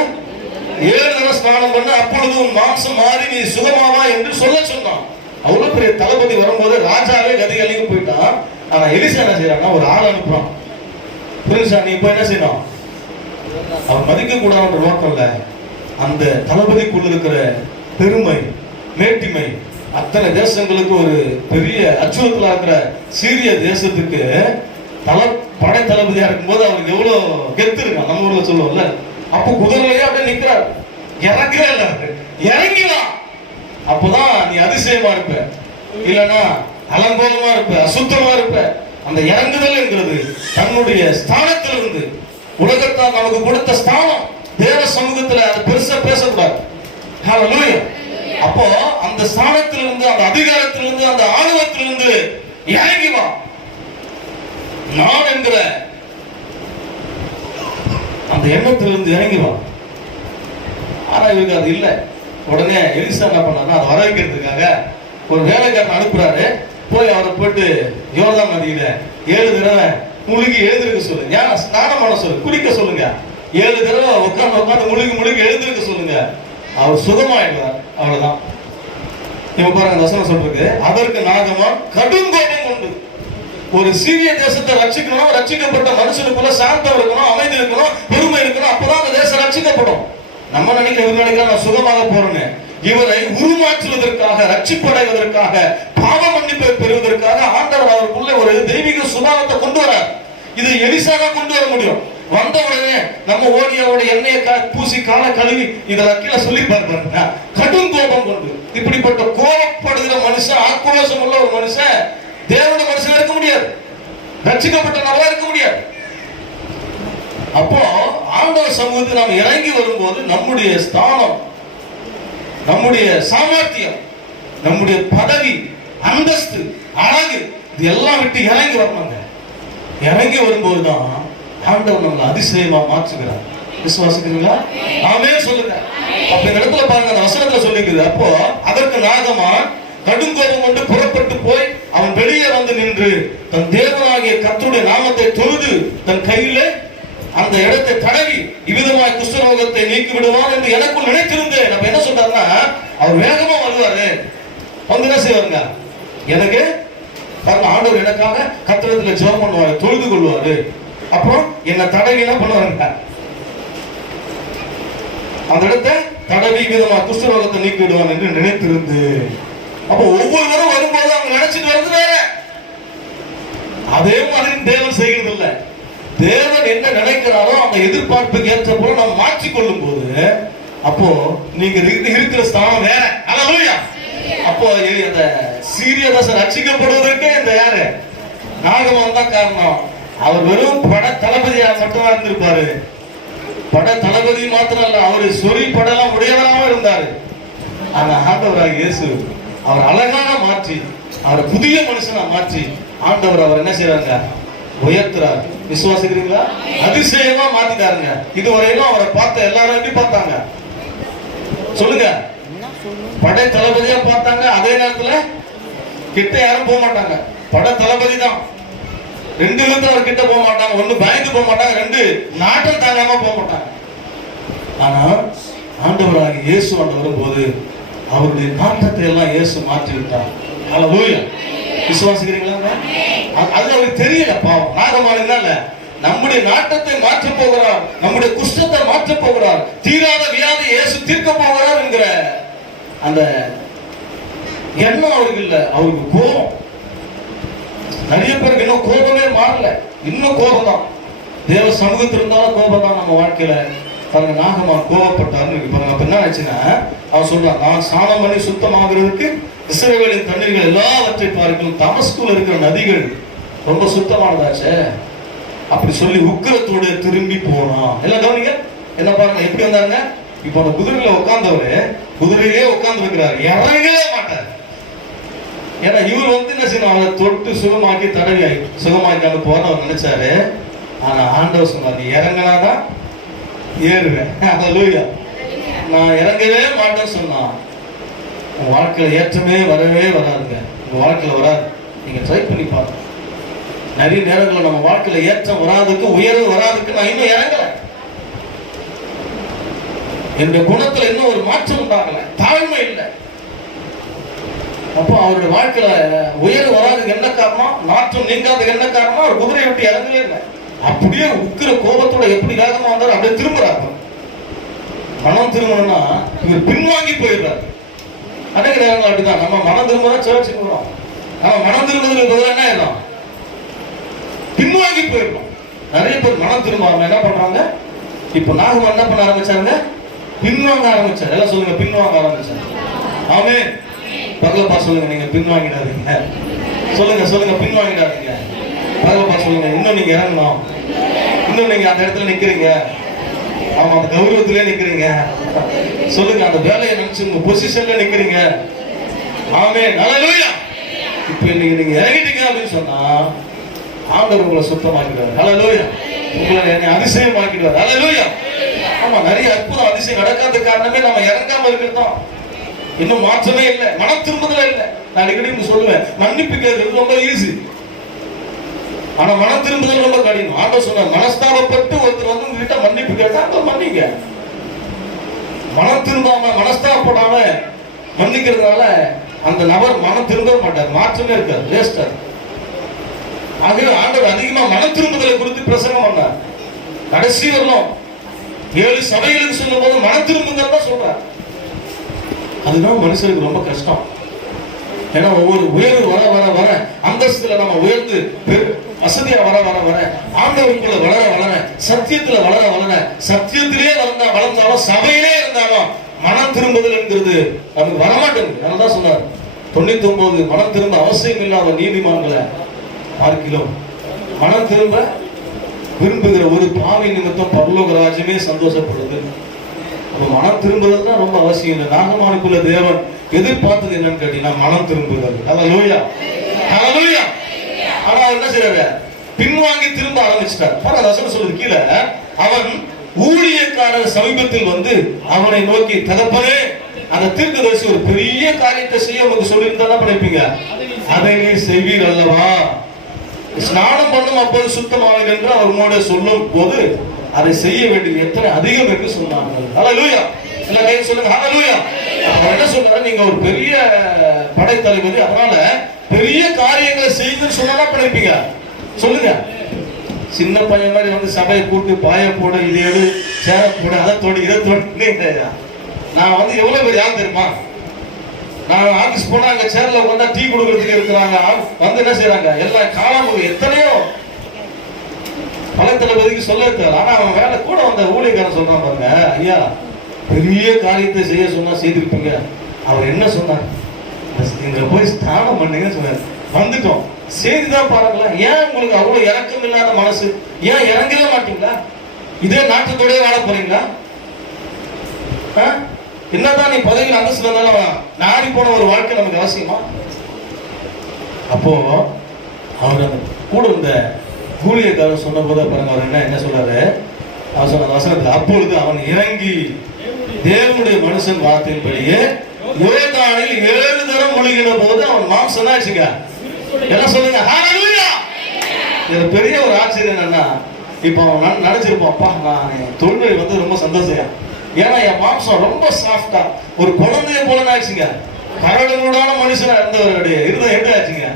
7 தடவை ஸ்நானம் பண்ண, அப்பொழுது உன் மாம்சம் மாறி நீ சுகமாவா என்று சொல்ல சொன்னான். அவ்வளவு பெரிய தளபதி வரும்போது ராஜாவே கதிகளுக்கு போயிட்டான். ஆனா எலிசா என்ன செய்யறான்னா, ஒரு ஆள் அனுப்புறான். புரியுதா? நீ போய் என்ன செய்யணும், அவன் மதிக்க கூடாத நோக்கம் இல்ல, அந்த தளபதிக்குள்ள இருக்கிற பெருமை, மேட்டிமை அத்தனை தேசங்களுக்கு ஒரு பெரிய அச்சுறுத்தலா இருக்கிற சீரிய தேசத்துக்கு படை தளபதியா இருக்கும்போது அவருக்கு எவ்வளவு கெத்து இருக்கான். நம்ம ஊர்ல சொல்லுவோம்ல, அப்போ குதிரையே அப்படியே நிக்கிறார். இறங்கவே இல்ல, இறங்கி வா, அப்பதான் நீ அதிசயமா இருப்ப, இல்லைன்னா அலங்கோலமா இருப்ப, அசுத்தமா இருப்ப. அந்த இறங்குதல் என்கிறது தன்னுடைய ஸ்தானத்திலிருந்து, உலகத்தால் நமக்கு கொடுத்த ஸ்தானம், தேவ சமூகத்துல அது பெருசா பேசக்கூடாது. ஹல்லேலூயா. அப்போ அந்த ஸ்தானத்திலிருந்து, அந்த அதிகாரத்திலிருந்து, அந்த ஆணவத்திலிருந்து இறங்கி வா, நான் என்கிற அந்த எண்ணத்திலிருந்து இறங்கி வா. ஆனா இவருக்கு அது இல்லை. உடனே எலிசா என்ன பண்ணாருன்னா, அதை வர வைக்கிறதுக்காக ஒரு வேலைக்காரன் அனுப்புறாரு. போய் அவரை போயிட்டு யோர்தான் நதியில 7 தடவை முழுகி எழுந்திருக்க சொல்லுங்க, ஏன் ஸ்நானம் பண்ண சொல்லுங்க, குளிக்க சொல்லுங்க. 7 தடவை உட்கார்ந்து முழுகி எழுந்திருக்க சொல்லுங்க, அவர் சுகமாயிடுவார். அவ்வளவுதான். இப்ப பாருங்க அந்த வசனம் சொல்றது, அதற்கு நாகமான் கடும் கோபம் கொண்டு. ஒரு சீரிய தேசத்தை ரட்சிக்கணும், ரட்சிக்கப்பட்ட மனுஷனுக்குள்ள சாந்தம் இருக்கணும், அமைதி இருக்கணும், பொறுமை இருக்கணும், அப்பதான் அந்த தேசம் ரட்சிக்கப்படும். நம்ம நினைக்கிற நான் சுகமாக போறேன்னு, இவரை உருமாற்றுவதற்காக, ரட்சிப்படைவதற்காக, பாவ மன்னிப்பை பெறுவதற்காக ஆண்டவர் அவருக்குள்ள ஒரு தெய்வீக சுபாவத்தை கொண்டு வரார். இது எலிசா தான் கொண்டு வர முடியும். வந்த உடனே நம்ம ஓடியோட எண்ணெயை பூசி கால கழுவி இதெல்லாம் கீழே சொல்லி பார்ப்பாருங்க. கடும் கோபம் கொண்டு. இப்படிப்பட்ட கோபப்படுகிற மனுஷன், ஆக்ரோஷம் உள்ள ஒரு மனுஷன் தேவனுடைய மனுஷன் இருக்க முடியாது, ரட்சிக்கப்பட்ட நபரா இருக்க முடியாது. அப்போ ஆண்டவர் சமூகத்தில் நாம் இறங்கி வரும்போது நம்முடைய ஸ்தானம், நம்முடைய சாமர்த்தியம், நம்முடைய பதவி, அந்தஸ்து, அழகு இது எல்லாம் விட்டு இறங்கி வரணுங்க. இறங்கி வரும்போதுதான் ஆண்டவர் நம்மளை அதிசயமா மாற்றுகிறார். விசுவாசிக்கிறீங்களா? ஆமென் சொல்லுங்க. அப்ப இந்த இடத்துல பாருங்க, அந்த வசனத்துல சொல்லிக்குது, அப்போ அதற்கு நாகமான் கடுங்கோபம் கொண்டு புறப்பட்டு போய் அவன் வெளியே வந்து நின்று தன் தேவனாகிய கர்த்தருடைய நாமத்தை தொழுது தன் கையிலே அந்த இடத்தை தடவி இவ்விதமாய் குஷ்டரோகத்தை நீக்கி விடுவான் என்று எனக்குள் நினைத்திருந்தேன். அப்ப என்ன சொல்றாருன்னா, அவர் வேகமா வருவாரு, வந்து என்ன செய்வாருங்க, எனக்கு பாருங்க ஆண்டவர் எனக்காக கர்த்தரிடத்துல ஜெபம் பண்ணுவாரு, தொழுது கொள்வாரு, அப்புறம் என்ன தடவி என்ன பண்ணுவாருங்க, அந்த இடத்தை தடவி விதமா குஷ்டரோகத்தை நீக்கி விடுவான் என்று நினைத்திருந்து. அப்ப ஒவ்வொருவரும் வரும்போது அவங்க நினைச்சிட்டு வருது வேற. அதே மாதிரி தேவன் செய்கிறது இல்ல. தேவன் என்ன நினைக்கிறாரோ அந்த எதிர்பார்ப்புக்கு ஏற்ற போல நம்ம மாற்றிக்கொள்ளும் போது, அப்போ நீங்க இருக்கிற ஸ்தானம் வேற. அல்லேலூயா. அப்போ அந்த சீரிய தேசம் ரட்சிக்கப்படுவதற்கு இந்த யாரு நாகமான் தான் காரணம். அவர் வெறும் பட தளபதியா மட்டும் இருந்திருப்பாரு. பட தளபதி மாத்திரம் இல்ல, அவரு சொறி படலாம் உடையவராக இருந்தாரு. ஆனா ஆண்டவராக இயேசு அவர் அழகாக மாற்றி, அவரை புதிய மனுஷனா மாற்றி ஆண்டவர் அவர் என்ன செய்யறாங்க, உயர்த்துறாரு. விசுவாசிக்கிறீங்களா? அதிசயமா மாத்திட்டாருங்க. இதுவரையிலும் அவரை பார்த்த எல்லாரும் எப்படி பார்த்தாங்க சொல்லுங்க? படை தளபதியா பார்த்தாங்க. அதே நேரத்துல கிட்ட யாரும் போக மாட்டாங்க. பட தளபதி தான். ரெண்டு விதத்துல அவர் கிட்ட போக மாட்டாங்க. ஒண்ணு பயந்து போக மாட்டாங்க, ரெண்டு நாட்டம் தாங்காம போக மாட்டாங்க. ஆனா ஆண்டவராக இயேசு ஆண்டு வரும்போது அவருடைய நாட்டத்தை எல்லாம் இயேசு மாற்றி விட்டார். அல்லேலூயா. விசுவாசிக்கிறீங்களா? அது அவருக்கு தெரியல. பாவம் நாகமானினால நம்முடைய நாட்டத்தை மாற்ற போகிறார், நம்முடைய குஷ்டத்தை மாற்ற போகிறார், தீராத வியாதி இயேசு தீர்க்க போகிறார் என்கிற அந்த எண்ணம் அவருக்கு இல்ல. அவருக்கு கோபம். நிறைய பேருக்கு இன்னும் கோபமே மாறல, இன்னும் கோபம் தான். தேவ சமூகத்தில் இருந்தாலும் கோபம் தான் நம்ம வாழ்க்கையில. பாருங்க, நாகமான் கோபப்பட்டாருன்னு பாருங்க. அப்ப என்ன ஆச்சுன்னா, அவன் சொல்றான், நான் ஸ்நானம் பண்ணி சுத்தமாகிறதுக்கு இஸ்ரவேலின் தண்ணீர்கள் எல்லாவற்றை பார்க்கணும், தமஸ்குல இருக்கிற நதிகள் ரொம்ப சுத்தமானதாச்சே அப்படி சொல்லி உக்கிரத்தோடு திரும்பி போனான். எல்லாம் கவனிங்க, என்ன பாருங்க எப்படி வந்தாருங்க. இப்போ அந்த குதிரையில உட்கார்ந்தவரு குதிரையிலே உட்கார்ந்து இருக்கிறாரு, இறங்கவே மாட்டார். ஏன்னா இவர் வந்து என்ன செய்யணும், அவரை தொட்டு சுகமாக்கி தடவி சுகமாக்கி போன அவர் நினைச்சாரு. ஆனா ஆண்டவர் சொன்னார், நீ இறங்கினாதான் ஏறுவேன். அல்லேலூயா. நான் இறங்கவே மாட்டேன்னு சொன்னா உங்க வாழ்க்கையில ஏற்றமே வரவே வராதுங்க. உங்க வாழ்க்கையில வராது. நீங்க ட்ரை பண்ணி பாருங்க. நிறைய நேரங்களில் நம்ம வாழ்க்கையில ஏற்றம் வராதுக்கு, உயர்வு வராதுக்கு நான் இன்னும் இறங்கல. என்னுடைய குணத்துல இன்னும் ஒரு மாற்றம் உண்டாகல, தாழ்மை இல்லை. அப்போ அவருடைய வாழ்க்கையில உயர்வு வராதுக்கு என்ன காரணம், நாற்றம் நீங்காதுக்கு என்ன காரணம், அவர் குதிரையை விட்டு இறங்கவே இல்லை. அப்படியே உக்கிர கோபத்தோட எப்படி வேகமா வந்தாரு, அப்படியே திரும்புறாரு. மனம் திரும்பணும்னா இவர் பின்வாங்கி போயிடுறாரு. அன்னைக்கு நேரங்கள் அப்படிதான். நம்ம மனம் திரும்பதான் சர்ச்சுக்கு போறோம். நம்ம மனம் திரும்புறதுக்கு பதிலாக என்ன ஆயிடும், பின்வாங்கி போயிடும். நிறைய பேர் மனம் திரும்பாம என்ன பண்றாங்க, இப்ப நாகமான் என்ன பண்ண ஆரம்பிச்சாங்க, பின்வாங்க ஆரம்பிச்சாங்க. எல்லாம் சொல்லுங்க, பின்வாங்க ஆரம்பிச்சாங்க. ஆமென். பகலப்பா சொல்லுங்க, நீங்க பின்வாங்கிடாதீங்க. சொல்லுங்க சொல்லுங்க, பின்வாங்கிடாதீங்க. பகலப்பா சொல்லுங்க, இன்னும் நீங்க இறங்கணும், இன்னும் நீங்க அந்த இடத்துல நிக்கிறீங்க. ஆமா, அந்த கௌரவத்திலே நிக்கிறீங்க. சொல்லுங்க, அந்த வேலையை நினைச்சு உங்க பொசிஷன்ல நிக்கிறீங்க. ஆமென். அல்லேலூயா. இப்ப நீங்க இறங்கிட்டீங்க அப்படின்னு சொன்னா ஆண்டவர் உங்களை சுத்தமாக்கிடுவார். அல்லேலூயா. உங்களை அதிசயமாக்கிடுவார். அல்லேலூயா. ஆமா, நிறைய அற்புதம் அதிசயம் நடக்காத காரணமே நம்ம இறங்காம இருக்கிறதும். இன்னும் மாற்றமே இல்லை, மனம் திரும்புதல இல்லை. நான் அடிக்கடி சொல்லுவேன், மன்னிப்பு கேட்கறது ரொம்ப ஈஸி, ஆனா மனம் திரும்புதல் ரொம்ப கடினம். ஆண்டவர் சொன்னார், மனஸ்தாபப்பட்டு ஒருத்தர் வந்து உங்ககிட்ட மன்னிப்பு கேட்டா மன்னிங்க. மனம் திரும்பாம மனஸ்தாபப்படாம மன்னிக்கிறதுனால அந்த நபர் மனம் திரும்ப மாட்டார், மாற்றமே இருக்காது, வேஸ்டா. ஆகவே ஆண்டவர் அதிகமா மனம் திரும்புதலை குறித்து பிரசங்கம் பண்ணார். கடைசி வரலாம் 7 சபைகளுக்கு சொல்லும் போது மனம் திரும்புதல் தான் சொல்றார். அதுதான் மனுஷனுக்கு ரொம்ப கஷ்டம். ஏன்னா ஒவ்வொரு உயர்வு வர வர வர, அந்தஸ்துல நம்ம உயர்ந்து வசதியா வர வர வர, ஆண்டவருக்குள்ள வளர வளர, சத்தியத்துல வளர வளர, சத்தியத்திலே வளர்ந்தாலும் சபையிலே இருந்தாலும் மனம் திரும்புதல் என்கிறது நமக்கு வரமாட்டேங்குது. அதனாலதான் சொன்னார் 99 மனம் திரும்ப அவசியம் இல்லாத நீதிமான்களை பார்க்கிறோம். மனம் திரும்ப விரும்புகிற ஒரு பாவி நிமித்தம் பரலோக ராஜ்யமே சந்தோஷப்படுது. அப்ப மனம் திரும்புதல் தான் ரொம்ப அவசியம் இல்லை. நாகமானுக்குள்ள தேவன் எதிர்பார்த்தது என்னன்னு கேட்டீங்கன்னா மனம் திரும்புதல். ஹல்லேலூயா, ஹல்லேலூயா. ஆனா என்ன செய்யறாரு? பின்வாங்கி திரும்ப ஆரம்பிச்சிட்டார். வசனம் சொல்லுது கீழே, அவன் ஊழியக்காரர் சமீபத்தில் வந்து அவனை நோக்கி, தகப்பனே, அந்த தீர்க்கதரிசி ஒரு பெரிய காரியத்தை செய்ய உங்களுக்கு சொல்லியிருந்தா பண்ணிருப்பீங்க, அதை நீ செய்வீர் அல்லவா? ஸ்நானம் பண்ணும் அப்போது சுத்தமாவீங்க என்று அவர் உன்னோட சொல்லும் போது அதை செய்ய வேண்டியது எத்தனை அதிகம் என்று சொன்னார்கள். ஹல்லேலூயா. எல்லாம் கை சொல்லுங்க, ஹல்லேலூயா. என்ன சொல்றாரு? நீங்க ஒரு பெரிய படைத்தளபதி, அதனால பெரிய காரியங்களை செய்யுங்கன்னு சொன்னா பண்ணிருப்பீங்க. சொல்லுங்க. சின்ன பையன் மாதிரி வந்து சபையை கூட்டு பாய போட, இது எடு சேர போட, அதை தோடி இதை தோடி. நான் வந்து எவ்வளவு பேர் யார் தெரியுமா? நான் ஆபீஸ் போனா அங்க சேர்ல உட்காந்தா டீ கொடுக்கறதுக்கு இருக்கிறாங்க, வந்து என்ன செய்யறாங்க எல்லாம் காலாமுக எத்தனையோ பலத்தளபதிக்கு சொல்ல இருக்காரு. ஆனா அவன் வேலை கூட வந்த ஊழியக்காரன் சொல்றான் பாருங்க, ஐயா பெரிய காரியத்தை செய்ய சொன்னா செய்திருப்பீங்க. அவர் என்ன சொன்னார்? இங்க போய் ஸ்நானம் பண்ணுங்கன்னு சொன்னார். வந்துட்டோம், செய்திதான் பாருங்களேன். ஏன் உங்களுக்கு அவ்வளவு இறக்கம் இல்லாத மனசு? ஏன் இறங்கவே மாட்டீங்களா? இதே நாட்டத்தோடய வாழ போறீங்களா? என்னதான் நீ பதவியில் அந்தஸ்து வந்தாலும் நாடி போன ஒரு வாழ்க்கை நமக்கு அவசியமா? அப்போ அவர் அந்த கூட இருந்த ஊழியக்காரர் சொன்ன போது பாருங்க, அவர் என்ன சொல்றாரு? அவர் சொன்ன வசனத்தில், அப்பொழுது அவன் இறங்கி தேவனுடைய மனுஷன் வார்த்தையின்படியே யோர்தானில் 7 தரம் முழுகின போது அவன் மாம்சம் ஆச்சுங்க. என்ன சொல்லுங்க, ஹல்லேலூயா. இது பெரிய ஒரு ஆச்சரியம் என்னன்னா, இப்போ அவன் நினைச்சிருப்பான், அப்பா நான் தொழில் வந்து ரொம்ப சந்தோஷம், ஏன்னா என் மாம்சம் ரொம்ப சாஃப்டா ஒரு குழந்தைய போல ஆச்சுங்க. கரடுமுரடான மனுஷனா இருந்தவருடைய இருதயம் எப்படி ஆச்சுங்க?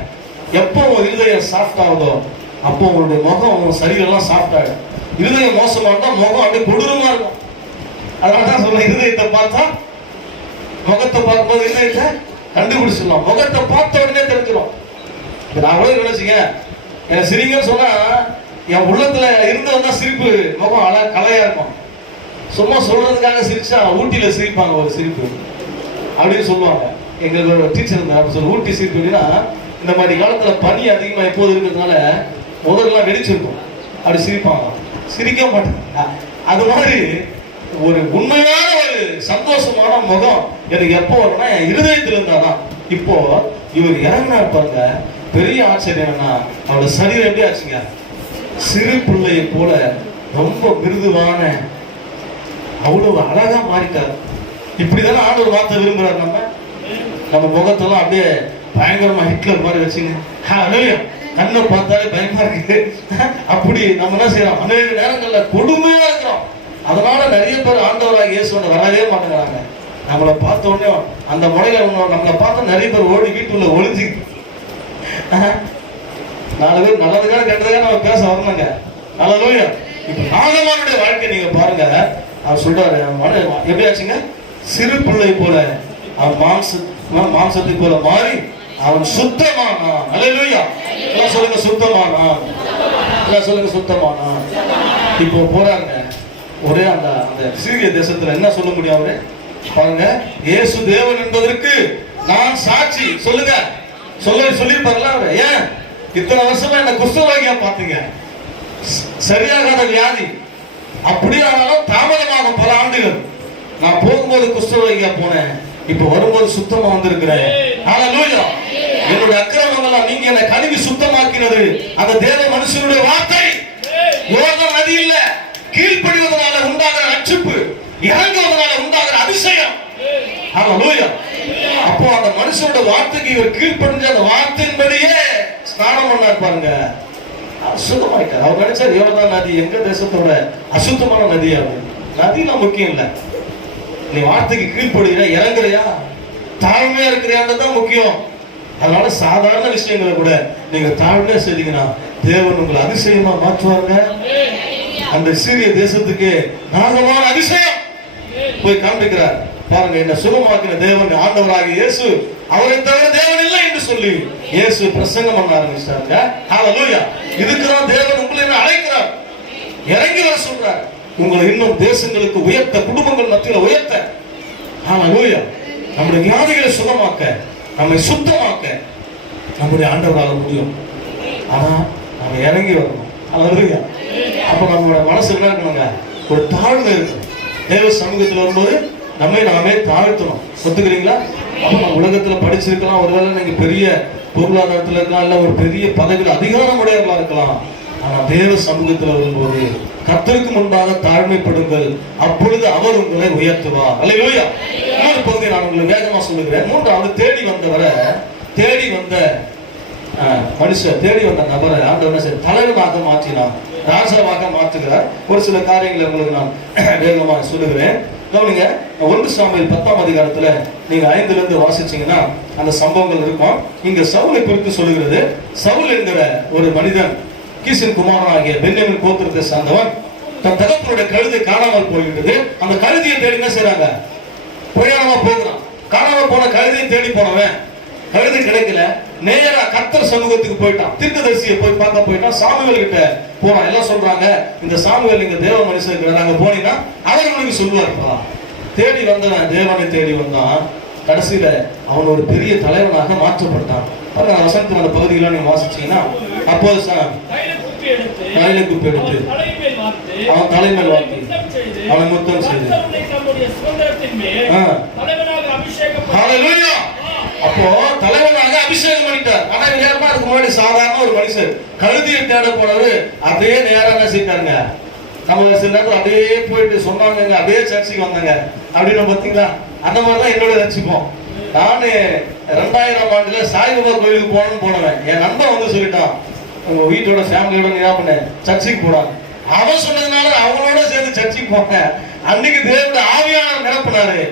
எப்போ உங்க இருதயம் சாஃப்ட் ஆகுதோ அப்போ உங்களுடைய முகம், உங்க சரீரம் எல்லாம் சாஃப்ட் ஆகும். இருதயம் மோசமா இருந்தா முகம் அப்படியே கொடூரமா இருக்கும். அதனாலதான் சொல்ல, இருதயத்தை பார்த்தா முகத்தை பார்க்கும்போது இருதயத்தை கண்டுபிடிச்சிடலாம். முகத்தை பார்த்த உடனே தெரிஞ்சிடும். நான் கூட நினைச்சுங்க, என் சிரிங்கன்னு சொன்னா என் உள்ளத்துல இருந்து வந்தா சிரிப்பு முகம் கலையா இருக்கும். சும்மா சொல்றதுக்காக சிரிச்சா ஊட்டியில சிரிப்பாங்க, ஒரு சிரிப்பு அப்படின்னு சொல்லுவாங்க. எங்களுக்கு ஒரு டீச்சர் இருந்தா ஊட்டி சிரிப்பு அப்படின்னா, இந்த மாதிரி காலத்துல பனி அதிகமா எப்போது இருக்கிறதுனால முதல்லாம் வெடிச்சிருக்கும், அப்படி சிரிப்பாங்க. சிரிக்க மாட்டாங்க. அது மாதிரி ஒரு உண்மையான ஒரு சந்தோஷமான முகம் எனக்கு எப்போ வரும்னா என் இருதயத்தில் இருந்தாதான். இப்போ இவர் இறங்கினா இருப்பாங்க. பெரிய ஆச்சரியம் என்னன்னா, அவரோட சரீரம் எப்படி ஆச்சுங்க? சிறு பிள்ளையை போல ரொம்ப மிருதுவான, அவ்வளவு அழகா மாறிட்டார். இப்படிதானே ஆண்டவர் வார்த்தை விரும்புறாரு. நம்ம முகத்தெல்லாம் அப்படியே பயங்கரமா ஹிட்லர் மாதிரி வச்சுங்க, கண்ணை பார்த்தாலே பயமா இருக்கு. அப்படி நம்ம என்ன செய்யறோம்? அநேக நேரங்கள்ல கொடுமையா இருக்கிறோம். அதனால நிறைய பேர் ஆண்டவராக இயேசுவோட வரவே மாட்டேங்கிறாங்க. நம்மளை பார்த்த உடனே அந்த முறையில நம்மளை பார்த்தா நிறைய பேர் ஓடி வீட்டுக்குள்ள ஒளிஞ்சுக்கிட்டு, 4 பேர் நல்லதுக்காக கெட்டதுக்காக நம்ம பேச வரணுங்க. ஹல்லேலூயா. இப்ப நாகமானுடைய வாழ்க்கை நீங்க பாருங்க. அவர் சொல்றாரு, எப்படி ஆச்சுங்க? சிறு பிள்ளை போல அவன் மாம்சத்தை போல மாறி அவன் சுத்தமானான். ஹல்லேலூயா. எல்லாம் சொல்லுங்க, சுத்தமானான். எல்லாம் சொல்லுங்க, சுத்தமானான். இப்போ போறாங்க ஒரே அந்த சீரிய தேசத்துல என்ன சொல்ல முடியும்? அவரு பாருங்க, இயேசு தேவன் என்பதற்கு நான் சாட்சி. சொல்லுங்க, சொல்லிருப்பாருல அவரு. ஏன் இத்தனை வருஷமா என்ன குஷ்டரோகியா பாத்தீங்க, சரியாகாத வியாதி, அப்படியே ஆனாலும் தாமதமாக பல ஆண்டுகள். நான் போகும்போது குஷ்டரோகியா போனேன், இப்ப வரும்போது சுத்தமா வந்திருக்கிறேன். ஹல்லேலூயா. என்னுடைய அக்கிரமங்கள்லாம் நீங்க என்னை கழுவி சுத்தமாக்கினது அந்த தேவ மனுஷனுடைய வார்த்தை. யோர்தான் நதி இல்ல, கீழ்ப்படிவதனால உண்டாகிற ரட்சிப்பு, இறங்குவதனால உண்டாகிற அதிசயம். ஹல்லேலூயா. அப்போ அந்த மனுஷனோட வார்த்தைக்கு இவர் கீழ்ப்படிஞ்ச அந்த வார்த்தையின்படியே ஸ்நானம் பண்ணார் பாருங்க, அசுத்தமாயிட்டார். அவர் நினைச்சார் யோர்தான் நதி எங்க தேசத்தோட அசுத்தமான நதி. அது நதியெல்லாம் முக்கியம் இல்ல, நீ வார்த்தைக்கு கீழ்ப்படுகிற, இறங்குறையா, தாழ்மையா இருக்கிறான்தான் முக்கியம். அதனால சாதாரண விஷயங்களை கூட நீங்க தாழ்மையா செய்தீங்கன்னா தேவன் உங்களை அதிசயமா மாற்றுவாங்க. அந்த சீரிய தேசத்துக்கு நாகமான அதிசயம் போய் காண்பிக்கிறார். பாருங்க, என்ன சுகமாக்கின தேவன் ஆண்டவராகிய இயேசு, அவரை தவிர தேவன் இல்லை என்று சொல்லி இயேசு பிரசங்கம் பண்ண ஆரம்பிச்சாங்க. ஹல்லேலூயா. இதுக்குதான் தேவன் உங்களை அழைக்கிறார், இறங்கி வர சொல்றார், உங்களை இன்னும் தேசங்களுக்கு உயர்த்த, குடும்பங்கள் மத்தியில் உயர்த்த. ஹல்லேலூயா. நம்முடைய வியாதிகளை சுகமாக்க, நம்மை சுத்தமாக்க நம்முடைய ஆண்டவரால் முடியும். ஆனா நம்ம இறங்கி வரணும். ஹல்லேலூயா. அப்ப நம்மளோட மனசு என்ன இருக்கணுங்க? ஒரு தாழ்மை இருக்கணும். தேவ சமூகத்தில் வரும்போது நம்மை நாமே தாழ்த்தணும். ஒத்துக்கிறீங்களா? அப்ப நம்ம உலகத்துல படிச்சிருக்கலாம், ஒருவேளை நீங்க பெரிய பொருளாதாரத்துல இருக்கலாம், இல்ல ஒரு பெரிய பதவியில் அதிகாரம் உடையவர்களா இருக்கலாம். ஆனா தேவ சமூகத்தில் வரும்போது கர்த்தருக்கு முன்பாக தாழ்மைப்படுங்கள், அப்பொழுது அவர் உங்களை உயர்த்துவார். அல்லேலூயா. இன்னொரு பகுதியை நான் உங்களுக்கு வேகமா சொல்லுகிறேன். மூன்றாவது, தேடி வந்தவரை, தேடி வந்த மனுஷன், தேடி வந்த நபரை ஆண்டவர் தலைவனாக மாற்றினார், ராஜாவாக மாற்றுகிறார். ஒரு சில காரியங்களை உங்களுக்கு நான் வேகமாக சொல்லுகிறேன். கவனிங்க, 1 சாமுவேல் 10ஆம் அதிகாரத்துல நீங்க 5ல இருந்து வாசிச்சீங்கன்னா அந்த சம்பவங்கள் இருக்கும். இங்க சவுலை குறித்து சொல்லுகிறது. சவுல் என்கிற ஒரு மனிதன், கீசின் குமாரனாகிய பென்யமின் கோத்திரத்தை சார்ந்தவன், தன் தகப்பனுடைய கழுதை காணாமல் போய்விட்டது. அந்த கழுதியை தேடி என்ன செய்றாங்க? பிரயாணமா போகிறான். காணாமல் போன கழுதையை தேடி போனவன் கழுதை கிடைக்கல, நேரா கர்த்தர் சமூகத்துக்கு போயிட்டான். தீர்க்கதரிசியை போய் பார்க்க போயிட்டான். சாமுவேல் கிட்ட போறான். எல்லாம் சொல்றாங்க, இந்த சாமுவேல் இங்க தேவ மனுஷன் இருக்கிறாங்க, போனீங்கன்னா அவர் உங்களுக்கு சொல்லுவார்ப்பா. தேடி வந்தவன் தேவனை தேடி வந்தான். கடைசியில அவன் ஒரு பெரிய தலைவனாக மாற்றப்பட்டான். வசனத்தின் அந்த பகுதிகளை நீங்க வாசிச்சீங்கன்னா, அப்போது கையில குப்பி எடுத்து அவன் தலைமையில் வாங்கி அவனை முத்தம் செய்து அப்போ தலைவனாக அபிஷேகம் பண்ணிட்டார். ஆனா நேரமா அதுக்கு முன்னாடி சாதாரண ஒரு மனுஷன் கழுதியை தேட போனவரு அப்படியே நேரம் என்ன செய்தாங்க? நம்ம சில நேரத்தில் அப்படியே போயிட்டு சொன்னாங்க, அப்படியே சர்ச்சைக்கு வந்தாங்க அப்படின்னு பாத்தீங்களா? அந்த மாதிரிதான் என்னோட ரசிப்போம். நானு 2000ஆம் ஆண்டுல சாய்பாபா கோயிலுக்கு போனோம்னு போனவன். என் நண்பன் வந்து சொல்லிட்டான், உங்க வீட்டோட ஃபேமிலியோட நீ என்ன பண்ண, சர்ச்சைக்கு போனான். அவன் சொன்னதுனால அவனோட சேர்ந்து சர்ச்சைக்கு போனேன். அன்னைக்கு தேவனுடைய ஆவியானவர் நிரப்பினாரு.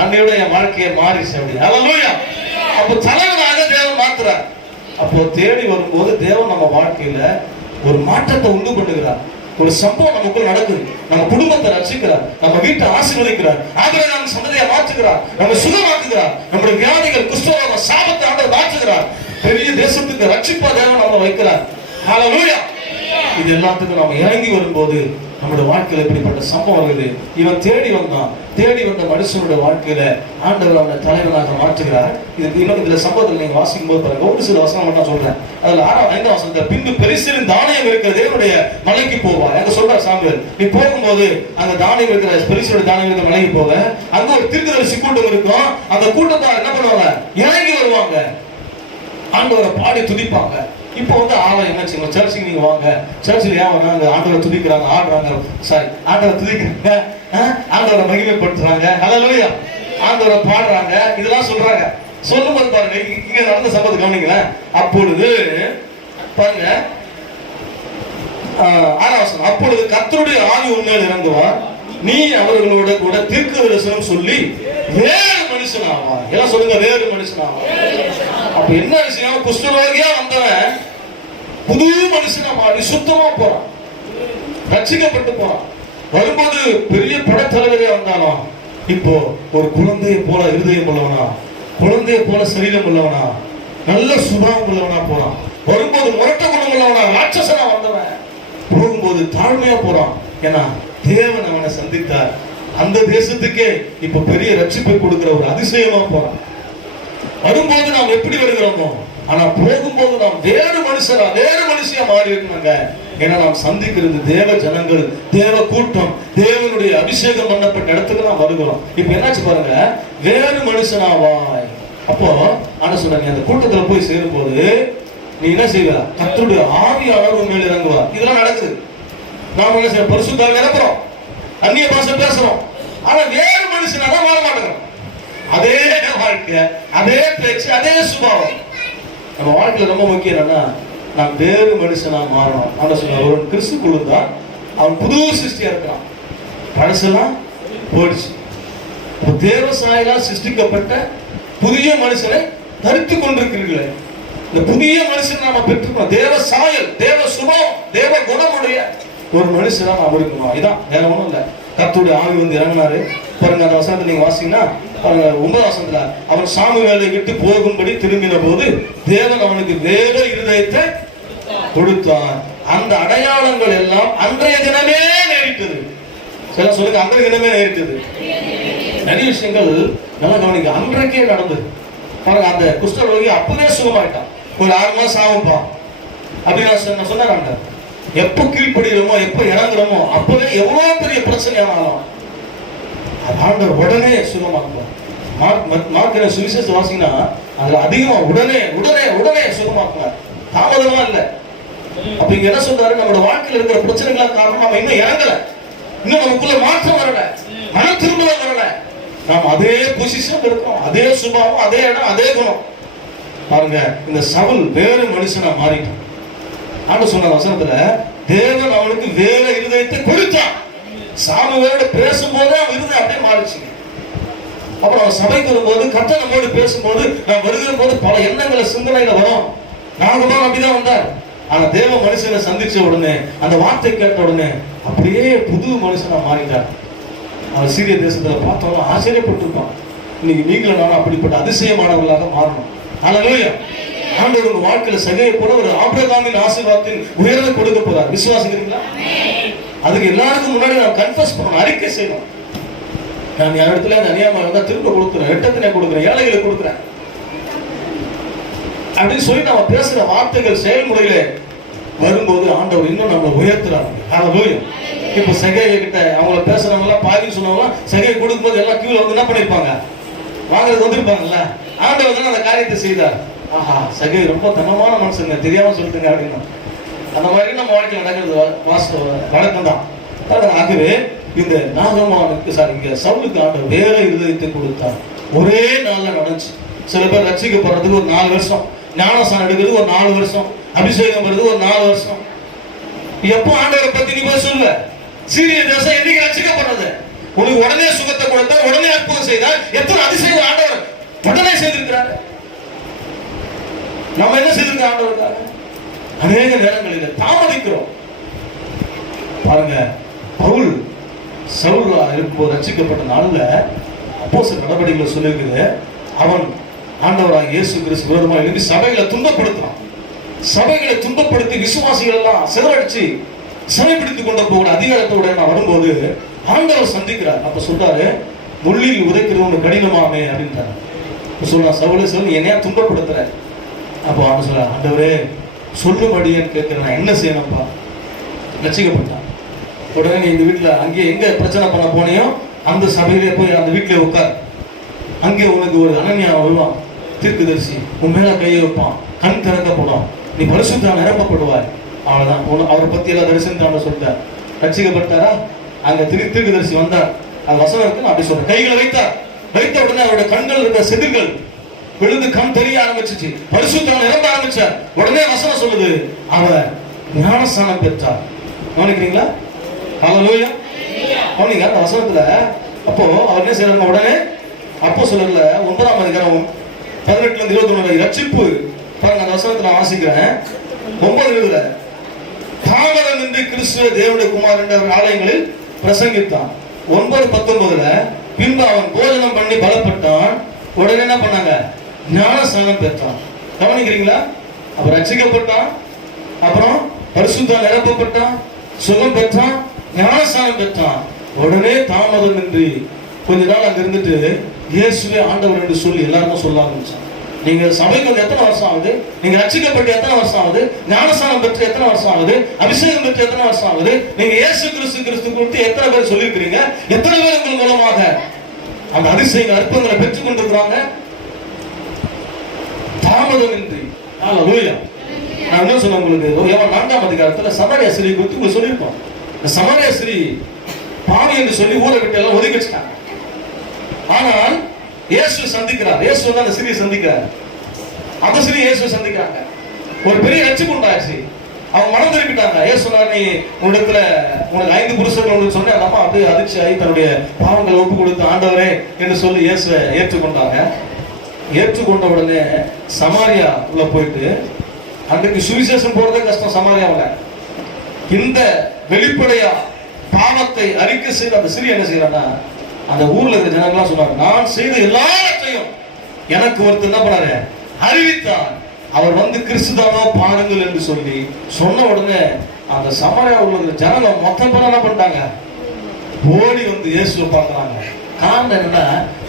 அன்னையோட என் வாழ்க்கையை மாறிச்சு. அப்படி ஹல்லேலூயா. அப்போ தலைவனாக தேவன் மாத்துறார். அப்போ தேடி வரும்போது தேவன் நம்ம வாழ்க்கையில ஒரு மாற்றத்தை உண்டு பண்ணுகிறார். ஒரு சம்பவம் நமக்குள்ள நடக்குது. நம்ம குடும்பத்தை ரட்சிக்கிறார், நம்ம வீட்டை ஆசீர்வதிக்கிறார், ஆண்டவர் நம்ம சந்ததியை மாற்றுகிறார், நம்ம சுகமாக்குகிறார், நம்முடைய வியாதிகள், குஷ்டரோக, சாபத்தை ஆண்டவர் மாற்றுகிறார். பெரிய தேசத்துக்கு ரட்சிப்பா தேவன் நம்மளை வைக்கிறார். ஹல்லேலூயா. இது எல்லாத்துக்கும் நம்ம இறங்கி வரும்போது நம்முடைய வாழ்க்கையில இப்படிப்பட்ட சம்பவம் வருது. இவன் தேடி வந்தான். தேடி வந்த மனுஷனுடைய வாழ்க்கையில ஆண்டவர் அவனை தலைவனாக மாற்றுகிறார். இதுக்கு இன்னும் இதுல சம்பவத்தில் நீங்க வாசிக்கும் போது பாருங்க, ஒரு சில வசனம் மட்டும் சொல்றேன். அதுல 5ஆம் வசனத்துல, பின்பு பெரிசிலின் தானியம் இருக்கிற தேவனுடைய மலைக்கு போவா. எங்க சொல்ற சாமுவேல், நீ போகும்போது அந்த தானியம் இருக்கிற பெரிசிலுடைய தானியம் இருக்கிற மலைக்கு போக, அங்க ஒரு தீர்க்கதரிசி கூட்டம் இருக்கும். அந்த கூட்டத்தார் என்ன பண்ணுவாங்க? இறங்கி வருவாங்க, ஆண்டவரை பாடி துதிப்பாங்க. இப்போ வந்து ஆலயம் என்ன செய்வோம்? சர்ச்சுக்கு நீங்க வாங்க. சர்ச்சில் ஏன் வந்தாங்க? ஆண்டவரை துதிக்கிறாங்க, ஆடுறாங்க, ஆண்டவரை துதிக்கிறாங்க, ஆண்டவரை மகிமைப்படுத்துறாங்க, ஹல்லேலூயா, ஆண்டவரை பாடுறாங்க, இதெல்லாம் சொல்றாங்க. சொல்லும்போது பாருங்க, இங்க நடந்த சம்பவத்தை கவனிங்களேன். அப்பொழுது பாருங்க 6ஆம் வசனம், அப்பொழுது கர்த்தருடைய ஆவி உன்மேல் இறங்குவார், நீ அவர்களோட கூட தீர்க்கதரிசனம் சொல்லி வேறு மனுஷனாவா. எல்லாம் சொல்லுங்க, வேறு மனுஷனாவா. அப்ப என்ன விஷயம்? குஷ்டரோகியா வந்தவன் புது மனுஷனா மாறி சுத்தமா போறான், ரட்சிக்கப்பட்டு போறான். வரும்போது பெரிய படத்தலைவரே வந்தாலும் இப்போ ஒரு குழந்தையை போல இருதயம் உள்ளவனா, குழந்தையை போல சரீரம் உள்ளவனா, நல்ல சுபாவம் உள்ளவனா போறான். வரும்போது முரட்ட குணம் உள்ளவனா, ராட்சசனா வந்தவன் போகும்போது தாழ்மையா போறான். ஏன்னா தேவன் அவனை சந்தித்தார். அந்த தேசத்துக்கே இப்ப பெரிய ரட்சிப்பை கொடுக்கிற ஒரு அதிசயமா போறான். வரும்போது நாம் எப்படி வருகிறோமோ, ஆனா போகும்போது நாம் வேறு மனுஷியா மாறி இருக்கணுங்க. ஏன்னா நாம் சந்திக்கிறது தேவ ஜனங்கள், தேவ கூட்டம், தேவனுடைய அபிஷேகம் பண்ணப்பட்ட இடத்துக்கு நாம் வருகிறோம். இப்ப என்னாச்சு பாருங்க, வேறு மனுஷனாவாய். அப்போ ஆனா சொல்றாங்க, அந்த கூட்டத்துல போய் சேரும் போது நீ என்ன செய்வ? கர்த்தருடைய ஆவியானவர் மேல் இறங்குவார். இதெல்லாம் நடக்குது. நாம என்ன செய்ய? பரிசுத்த நிரப்புறோம், அந்நிய பாஷை பேசுறோம், ஆனா வேறு மனுஷனாதான் மாற மாட்டேங்கிறோம். அதே வாழ்க்கை, அதே பேச்சு, அதே சுபாவம். நம்ம வாழ்க்கையில ரொம்ப முக்கியம் என்னன்னா, நாம் வேறு மனுஷனா மாறணும். ஆனா சொல்ல, ஒரு கிறிஸ்துக்குள்ள தான் அவன் புது சிருஷ்டியா இருக்கிறான், பழசெல்லாம் போயிடுச்சு. தேவசாயெல்லாம் சிருஷ்டிக்கப்பட்ட புதிய மனுஷனை தரித்து கொண்டிருக்கிறீர்களே. இந்த புதிய மனுஷனை நாம பெற்றுக்கணும். தேவ சாயல், தேவ சுபம், தேவ குணமுடைய ஒரு மனுஷனா நாம் இருக்கணும். இதான் வேற ஒண்ணும் இல்ல. கர்த்தருடைய ஆவி வந்து இறங்கினாரு பாருங்க. அந்த வசனத்தை நீங்க வாசிங்கன்னா பாருங்க, 9 வசனத்துல அவன் சாமுவேலை விட்டு போகும்படி திரும்பின போது தேவன் அவனுக்கு வேற இருதயத்தை கொடுத்தான். அந்த அடையாளங்கள் எல்லாம் அன்றைய தினமே நேரிட்டது. சில சொல்லுங்க, அன்றைய தினமே நேரிட்டது. நிறைய விஷயங்கள் நல்லா கவனிக்க, அன்றைக்கே நடந்தது. பாருங்க, அந்த குஷ்டரோகி அப்பவே சுகமாயிட்டான். ஒரு 6 மாசம் ஆகும்பா அப்படின்னு நான் சொன்னாங்க. எப்ப கீழ்படுகிறோமோ, எப்ப இறங்குறோமோ, அப்பவே எவ்வளவு பெரிய பிரச்சனை ஆனாலும் ஆண்டவர் உடனே சுகமாக்குவார். மார்க் சுவிசேஷ வாசிங்கன்னா அதுல அதிகமா உடனே உடனே உடனே சுகமாக்குவார், தாமதமா இல்ல. அப்ப இங்க என்ன சொல்றாரு, நம்மளோட வாழ்க்கையில் இருக்கிற பிரச்சனைகளாக காரணம் நம்ம இன்னும் இறங்கல, இன்னும் நமக்குள்ள மாற்றம் வரல, மன திரும்புதல் வரல. நாம் அதே பொசிஷன் இருக்கோம், அதே சுபாவம், அதே இடம், அதே குணம். பாருங்க, இந்த சவுல் வேறு மனுஷனா மாறிட்டான். ஆண்டு சொன்ன வசனத்துல தேவன் அவனுக்கு வேற இருதயத்தை கொடுத்தான். சாமுவேலோட பேசும்போது அவன் இருதயம் அப்படியே மாறிச்சு. அப்புறம் அவன் சபைக்கு வரும்போது, கர்த்தர் நம்மோடு பேசும்போது, நான் வருகிற போது பல எண்ணங்களை சிந்தனையில வரும். நாகபான் அப்படிதான் வந்தார். ஆனா தேவ மனுஷனை சந்திச்ச உடனே, அந்த வார்த்தை கேட்ட உடனே அப்படியே புது மனுஷனா மாறிட்டார். அவர் சீரிய தேசத்துல பார்த்தோம்னா ஆச்சரியப்பட்டிருப்பான். இன்னைக்கு நீங்களும் நானும் அப்படிப்பட்ட அதிசயமானவர்களாக மாறணும். அல்லேலூயா. ஆண்டவர் உங்க வாழ்க்கையில சகையை போல ஒரு ஆபிரகாமின் ஆசீர்வாதத்தின் உயர்வை கொடுக்க போறார். விசுவாசிக்கிறீங்களா? அதுக்கு எல்லாருக்கும் முன்னாடி நான் கன்ஃபஸ் பண்ணணும், அறிக்கை செய்யணும். நான் யார் இடத்துல அந்த அநியாயமா இருந்தா திரும்ப கொடுக்குறேன், எட்டத்தினை கொடுக்குறேன், ஏழைகளை கொடுக்குறேன் அப்படின்னு சொல்லி நம்ம பேசுற வார்த்தைகள் செயல்முறையில வரும்போது ஆண்டவர் இன்னும் நம்மளை உயர்த்துறாங்க. அல்லேலூயா. இப்ப சகையை கிட்ட அவங்கள பேசுறவங்க எல்லாம் பாதி சொன்னவங்க சகையை கொடுக்கும்போது எல்லாம் கியூல வந்து என்ன பண்ணிருப்பாங்க, வாங்குறது வந்திருப்பாங்கல்ல. ஆண்டவர் தான் அந்த காரியத்தை செய்தார். ஆஹா, சகை ரொம்ப தனமான மனுஷங்க, தெரியாம சொல்லிட்டுங்க அப்படின்னா. அந்த மாதிரி நம்ம வாழ்க்கையில் நடக்கிறது வழக்கம் தான். ஆகவே இந்த நாகமானுக்கு இங்க சவுலுக்கு ஆண்டவர் வேற இருதயத்தை கொடுத்தார். ஒரே நாள்ல நடந்துச்சு. சில பேர் ரட்சிக்கப்படுறதுக்கு ஒரு 4 வருஷம், ஞானஸ்நானம் எடுக்கிறது ஒரு 4 வருஷம், அபிஷேகம் வருது ஒரு 4 வருஷம். எப்போ ஆண்டவரை பத்தி நீ போய் சொல்லுவ? சீரிய தேசம் என்னைக்கு ரட்சிக்கப்படுறது? உனக்கு உடனே சுகத்தை கொடுத்தார், உடனே அற்புதம் செய்தார். எத்தனை அதிசயம் ஆண்டவர் உடனே செய்திருக்கிறார். நம்ம என்ன செய்திருக்க ஆண்டவருக்காக? அநேக நேரங்களில் தாமதிக்கிறோம். பாருங்க, பவுல் சவுலா இருக்கும்போது ரட்சிக்கப்பட்ட நாள்ல அப்போஸ்தலர் நடவடிக்கைகளை சொல்லியிருக்குது. அவன் ஆண்டவராக இயேசு கிறிஸ்து விரோதமாக எழுப்பி சபைகளை துன்பப்படுத்துறான். சபைகளை துன்பப்படுத்தி விசுவாசிகள் எல்லாம் சிதறடிச்சு சிறைப்பிடித்துக் கொண்டு போகிற அதிகாரத்தோட நான் வரும்போது ஆண்டவர் சந்திக்கிறார். அப்ப சொல்றாரு, முள்ளில் உதைக்கிறது ஒன்று கடினமாமே அப்படின்றாரு. சொல்றா, சவுலே சொல்லு, என்னையா துன்பப்படுத்துற? அப்போ அவன் சொல்ற, ஆண்டவரே சொல்லும்படியான்னு கேட்கிறேன், நான் என்ன செய்யணும்ப்பா? ரட்சிக்கப்பட்டான். உடனே நீ இந்த வீட்டுல அங்கே எங்க பிரச்சனை பண்ண போனியோ அந்த சபையிலே போய் அந்த வீட்டிலே உட்கார். அங்கே உனக்கு ஒரு அனன்யா வருவான், தீர்க்கதரிசி, உன் மேல கையை வைப்பான், கண் திறக்கப்படும், நீ பரிசுத்தம் நிரப்பப்படுவாய். அவ்வளவுதான். அவரை பத்தி எல்லாம் தரிசனத்தாண்ட சொல்லிட்டார். ரட்சிக்கப்பட்டாரா? அங்க தீர்க்கதரிசி வந்தார். அது வசனம் இருக்கு, அப்படி சொல்ற. கைகளை வைத்தார். வைத்த உடனே அவருடைய கண்கள் இருக்க செதில்கள் விழுந்து கண் தெரிய ஆரம்பிச்சிச்சு, பரிசுத்தம் நிரம்ப ஆரம்பிச்சார். உடனே வசனம் சொல்லுது, அவர் ஞானஸ்நானம் பெற்றார். கவனிக்கிறீங்களா? ஹல்லேலூயா. கவனிங்க அந்த வசனத்துல. அப்போ அவர் என்ன செய்யறாங்க? உடனே அப்போஸ்தலர்ல 9ஆம் அதிகாரம் 18 இருந்து 21 ரட்சிப்பு பாருங்க. அந்த வசனத்தை நான் வாசிக்கிறேன். 9 தாமதம் இன்றி கிறிஸ்துவ தேவனுடைய குமாரன் என்ற ஆலயங்களில் பிரசங்கித்தான். 9:19 பின்பு அவன் போஜனம் பண்ணி பலப்பட்டான். உடனே என்ன பண்ணாங்க? ஞானஸ்நானம் பெற்றான். கவனிக்கிறீங்களா? அப்ப ரட்சிக்கப்பட்டான், அப்புறம் பரிசுத்தம் நிரப்பப்பட்டான், சுகம் பெற்றான், ஞானஸ்நானம் பெற்றான். உடனே தாமதம் இன்றி கொஞ்ச நாள் அங்க இருந்துட்டு இயேசுவே ஆண்டவர் என்று சொல்லி எல்லாருமே சொல்ல ஆரம்பிச்சான். நீங்க சபைக்கு வந்து எத்தனை வருஷம் ஆகுது? நீங்க ரட்சிக்கப்பட்டு எத்தனை வருஷம் ஆகுது? ஞானஸ்நானம் பெற்று எத்தனை வருஷம் ஆகுது? அபிஷேகம் பெற்று எத்தனை வருஷம் ஆகுது? நீங்க இயேசு கிறிஸ்து குறித்து எத்தனை பேர் சொல்லியிருக்கிறீங்க? எத்தனை பேர் உங்கள் மூலமாக அந்த அதிசயங்கள் அற்புதங்களை பெற்றுக் கொண்டிருக்கிறாங்க? தாமதம் இன்றி. ஹல்லேலூயா. நான் என்ன சொன்ன உங்களுக்கு, யோவான் 4ஆம் அதிகாரத்துல சமாரியா ஸ்திரீ குறித்து உங்களுக்கு சொல்லியிருப்போம். இந்த சமாரியா ஸ்திரீ பாவி என்று சொல்லி ஊரை விட்டு எல்லாம் ஒதுக்கி வச்சுட்டாங்க. ஆனால் இயேசு சந்திக்கிறார். இயேசு தான் அந்த ஸ்திரீயை சந்திக்கிறார். அந்த ஸ்திரீ இயேசு சந்திக்கிறாங்க. ஒரு பெரிய ரட்சிப்பு உண்டாச்சு. அவங்க மனம் திருப்பிட்டாங்க. இயேசு சொன்னார், நீ உன்னிடத்துல உனக்கு 5 புருஷர்கள் சொன்னேன். அந்த அம்மா அப்படியே அதிர்ச்சி ஆகி தன்னுடைய பாவங்களை ஒப்பு கொடுத்து ஆண்டவரே என்று சொல்லி இயேசுவை ஏற்றுக்கொண்டாங்க. ஏற்றுக்கொண்ட உடனே சமாரியா உள்ள போயிட்டு, அன்றைக்கு சுவிசேஷம் போறதே கஷ்டம் சமாரியாவுல. இந்த வெளிப்படையா பாவத்தை அறிக்கை செய்த அந்த சிறிய என்ன செய்யறான்னா, அந்த ஊர்ல இருக்க ஜனங்கள்லாம் சொன்னாங்க, நான் செய்த எல்லாவற்றையும் எனக்கு ஒருத்தர் என்ன பண்ணாரு, அறிவித்தார். அவர் வந்து கிறிஸ்துதானோ பாருங்கள் என்று சொல்லி சொன்ன உடனே அந்த சமாரியா உள்ள ஜனங்க மொத்தம் பேர் என்ன பண்ணிட்டாங்க, ஓடி வந்து இயேசுவை பார்க்கறாங்க. காரணம் என்னன்னா,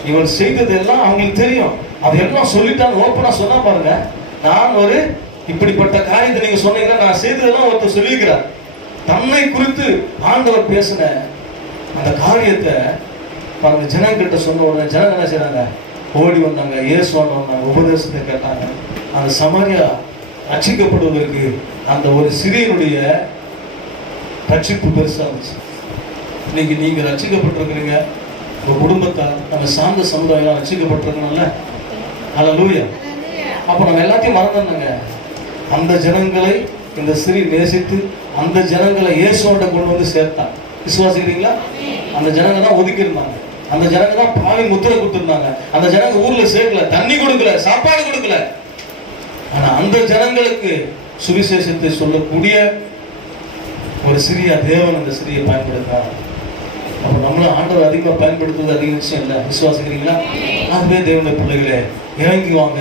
இவர் செய்தது எல்லாம் அவங்களுக்கு தெரியும். அதெல்லாம் சொல்லிட்டாங்க, ஓப்பனா சொன்னா பாருங்க, நான் ஒரு இப்படிப்பட்ட காரியத்தை நீங்க சொன்னீங்கன்னா நான் செய்ததெல்லாம் ஒருத்தர் சொல்லியிருக்கிறார். தன்னை குறித்து ஆண்டவர் பேசின அந்த காரியத்தை பாருங்க, ஜனங்கிட்ட சொன்ன உடனே ஜனங்க என்ன செய்றாங்க, ஓடி வந்தாங்க, இயேசுவான வந்தாங்க, உபதேசத்தை கேட்டாங்க. அந்த சமாரியா ரட்சிக்கப்படுவதற்கு அந்த ஒரு சிறியனுடைய ரட்சிப்பு பெருசா இருந்துச்சு. இன்னைக்கு நீங்க ரட்சிக்கப்பட்டிருக்கிறீங்க, உங்க குடும்பத்தார், நம்ம சார்ந்த சமுதாயம் ரட்சிக்கப்பட்டிருக்கணும்ல. ஹல்லேலூயா. அப்ப நம்ம எல்லாத்தையும் மறந்துங்க. அந்த ஜனங்களை இந்த சிறி நேசித்து அந்த ஜனங்களை இயேசுவோட கொண்டு வந்து சேர்த்தான். விசுவாசிக்கிறீங்களா? அந்த ஜனங்க தான் ஒதுக்கி இருந்தாங்க, அந்த ஜனங்க தான் பாவி முத்திரை கொடுத்திருந்தாங்க. அந்த ஜனங்க ஊர்ல சேர்க்கல, தண்ணி கொடுக்கல, சாப்பாடு கொடுக்கல. ஆனா அந்த ஜனங்களுக்கு சுவிசேஷத்தை சொல்லக்கூடிய ஒரு சிறிய தேவன் அந்த சிறியை பயன்படுத்தார். அப்ப நம்மளும் ஆண்டவர் அதிகமா பயன்படுத்துவது அதிக விஷயம் இல்லை. விசுவாசிக்கிறீங்களா? ஆகவே தேவனுடைய பிள்ளைகளே, இறங்கி வாங்க,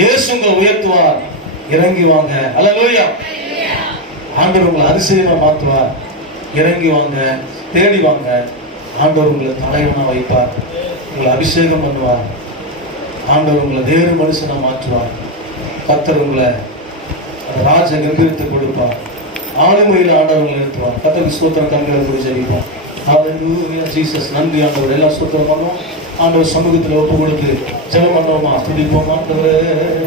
இயேசு உங்களை உயர்த்துவார். இறங்கி வாங்க. அல்லேலூயா. ஆண்டவர் உங்களை அதிசயமா மாற்றுவார். இறங்கி வாங்க, தேடி வாங்க. ஆண்டவர் உங்களை தலைவனா வைப்பார், உங்களை அபிஷேகம் பண்ணுவார். ஆண்டவர் உங்களை வேறு மனுஷனா மாற்றுவார். கர்த்தர் உங்களை ராஜ கம்பீரத்தை கொடுப்பார். ஆளுமையில் ஆண்டவர் உங்களை நிறுத்துவார். கர்த்தருக்கு ஸ்தோத்திரம். கண்களை குறி ஜெபிப்போம். ஹல்லேலூயா. ஜீசஸ். நன்றி ஆண்டவர். எல்லாம் ஸ்தோத்திரம் பண்ணுவோம். ஆண்டவர் சமூகத்தில் ஒப்பு கொடுத்து ஜெபம் பண்ணுவோமா? துதிப்போம். ஆண்டவரே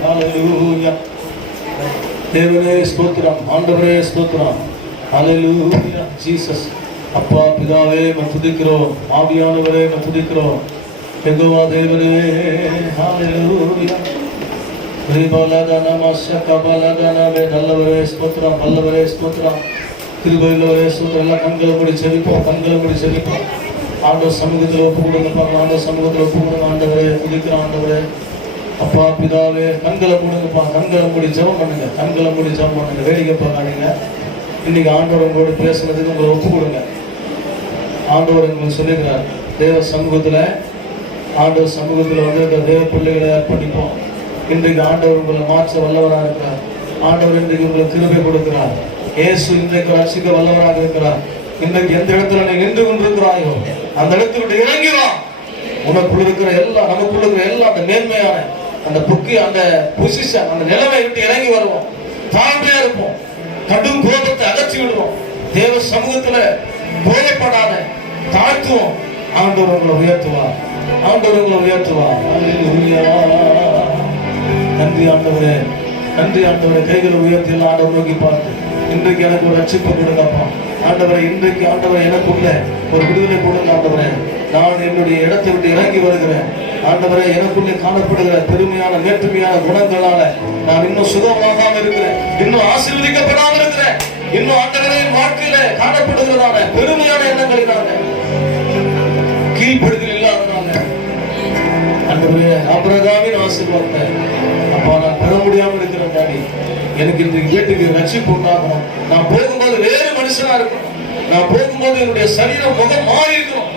ஹல்லேலூயா. தேவனே ஸ்தோத்திரம். ஆண்டவரே ஸ்தோத்திரம். ஹல்லேலூயா. ஜீசஸ். அப்பா பிதாவே துதிக்கிறோம். ஆவியானவரே துதிக்கிறோம். யெகோவா தேவனே ஹல்லேலூயா. நல்லவரே ஸ்தோத்திரம். வல்லவரே ஸ்தோத்திரம். கிருபையுள்ளவரே ஸ்தோத்திரம். எல்லாம் கண்களை மூடி செபிப்போம். கண்களை மூடி செபிப்போம். ஆண்டவர் சமூகத்தில் ஒப்பு கொடுங்க. ஆண்டவர் சமூகத்தில் ஒப்பு கொடுங்க. ஆண்டவரே துதிக்கிறோம். ஆண்டவரே அப்பா பிதாவே கண்களை மூடுங்கப்பா. கண்களை மூடி ஜெபம் பண்ணுங்க. கண்களை மூடி ஜெபம் பண்ணுங்க. வேடிக்கை பார்க்காதீங்க. இன்னைக்கு ஆண்டவர் உங்களோட பேசுனதுக்கு உங்களை ஒப்பு கொடுங்க. ஆண்டவர் உங்களுக்கு சொல்லுகிறார், தேவ சமூகத்துல ஆண்டவர் சமூகத்துல வந்து இந்த தேவ பிள்ளைகளை அர்ப்பணிப்போம். இன்றைக்கு ஆண்டவர் உங்களை மாற்ற வல்லவராக இருக்கிறார். ஆண்டவர் இன்றைக்கு உங்களுக்கு கிருபை கொடுக்கிறார். இயேசு இன்றைக்கு ரட்சிக்க வல்லவராக இருக்கிறார். இன்றைக்கு எந்த இடத்துல நீ நின்று கொண்டிருக்கிறாயோ அந்த இடத்தை விட்டு இறங்கி வா. உனக்குள்ள இருக்கிற எல்லாம், நமக்குள்ள இருக்கிற எல்லாம் அந்த மேன்மையான அந்த புக்கி, அந்த பொசிஷன், அந்த நிலைமை விட்டு இறங்கி வருவோம். தாழ்மையா இருப்போம். கடும் கோபத்தை அகற்றி விடுவோம். தேவ சமூகத்துல போதைப்படாத தாழ்த்துவோம். ஆண்டவர் உங்களை உயர்த்துவார். ஆண்டவர் உங்களை உயர்த்துவார். நன்றி ஆண்டவரே. நன்றி ஆண்டவரே. கைகளை உயர்த்தி எல்லாம் ஆண்டவர் நோக்கி பார்த்து, இன்றைக்கு எனக்கு ஒரு ரட்சிப்பு கொடுங்கப்பா. ஆண்டவரை இன்றைக்கு ஆண்டவரை எனக்குள்ள ஒரு விடுதலை கொடுங்க. ஆண்டவரே நான் என்னுடைய இடத்தை விட்டு இறங்கி வருகிறேன். ஆண்டவரே எனக்குள்ளே காணப்படுகிற பெருமையான மேற்றுமையான குணங்களால நான் இன்னும் சுகமாகாம இருக்கிறேன், இன்னும் ஆசீர்வதிக்கப்படாமல் இருக்கிறேன். இன்னும் ஆண்டவரே வாழ்க்கையில காணப்படுகிறதான பெருமையான எண்ணங்களினால, கீழ்ப்படுதல் இல்லாதனால ஆண்டவரே ஆபிரகாமின் ஆசீர்வாதத்தை அப்பா நான் பெற முடியாமல் இருக்கிறேன். டாடி எனக்கு இன்றைக்கு வீட்டுக்கு ரட்சிப்பு உண்டாகணும். நான் போகும்போது வேறு மனுஷனா இருக்கணும். நான் போகும்போது என்னுடைய சரீரம் முகம் மாறி இருக்கணும்.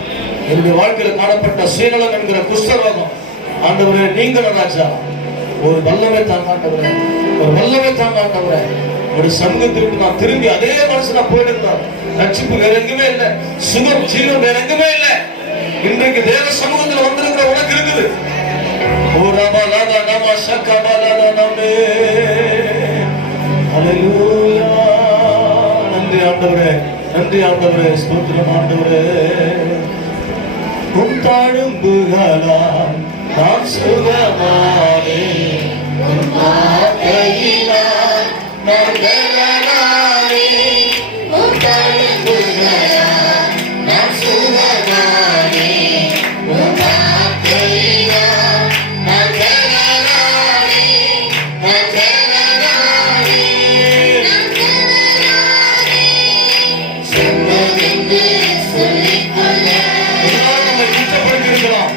என்னுடைய வாழ்க்கையில காணப்பட்ட சுயநலம் என்கிற குஷ்டரோகம் ஆண்டவரே நீங்க ராஜா ஒரு வல்லமை தாங்க ஆண்டவரே, ஒரு வல்லமை தாங்க ஆண்டவரே. ஒரு சமூகத்திற்கு நான் திரும்பி அதே மனுஷனா போயிருந்தேன். ரட்சிப்பு வேற எங்குமே இல்லை, சுகம் ஜீவன் வேற எங்குமே இல்லை. இன்றைக்கு தேவ சமூகத்தில் வந்திருக்கிற உனக்கு இருக்குது. நன்றி ஆண்டவரே. நன்றி ஆண்டவரே. ஸ்தோத்திரம் ஆண்டவரே. உன் தாழும்புகளால் நான் சுகமானே, உன் வார்த்தையினால் நான் பலனானே. உன் தாழும்புகளால் நான் சுகமானே, உன் வார்த்தையினால் நான் பலனானே. நான் பலனானே. சொன்னதென்று சொல்லிக்கொள்ள இருக்கலாம்.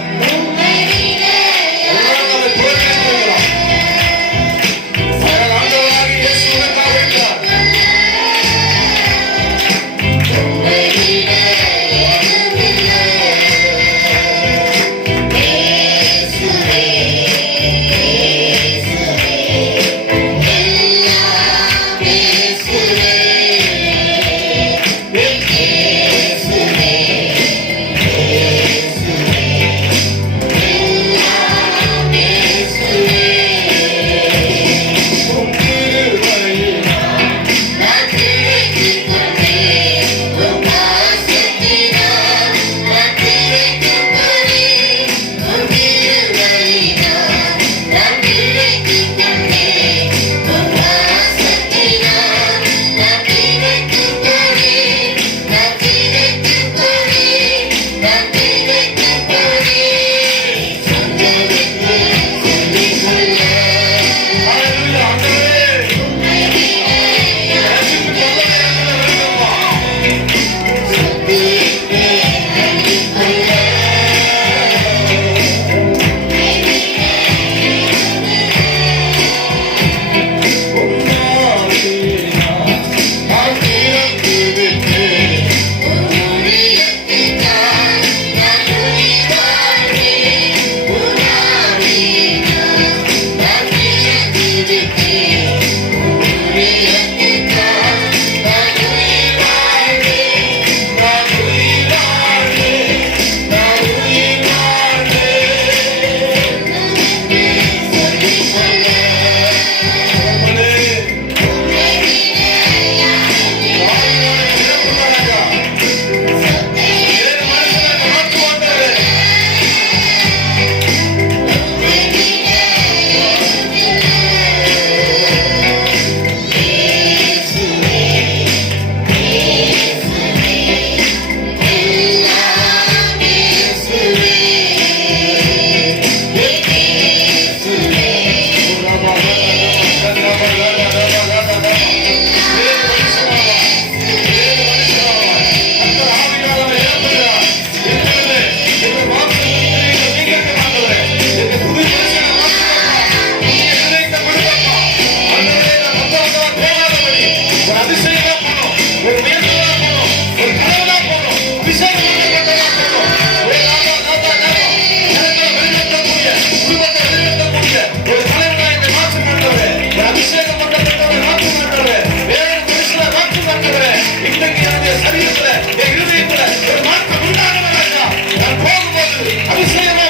நிச்சயமா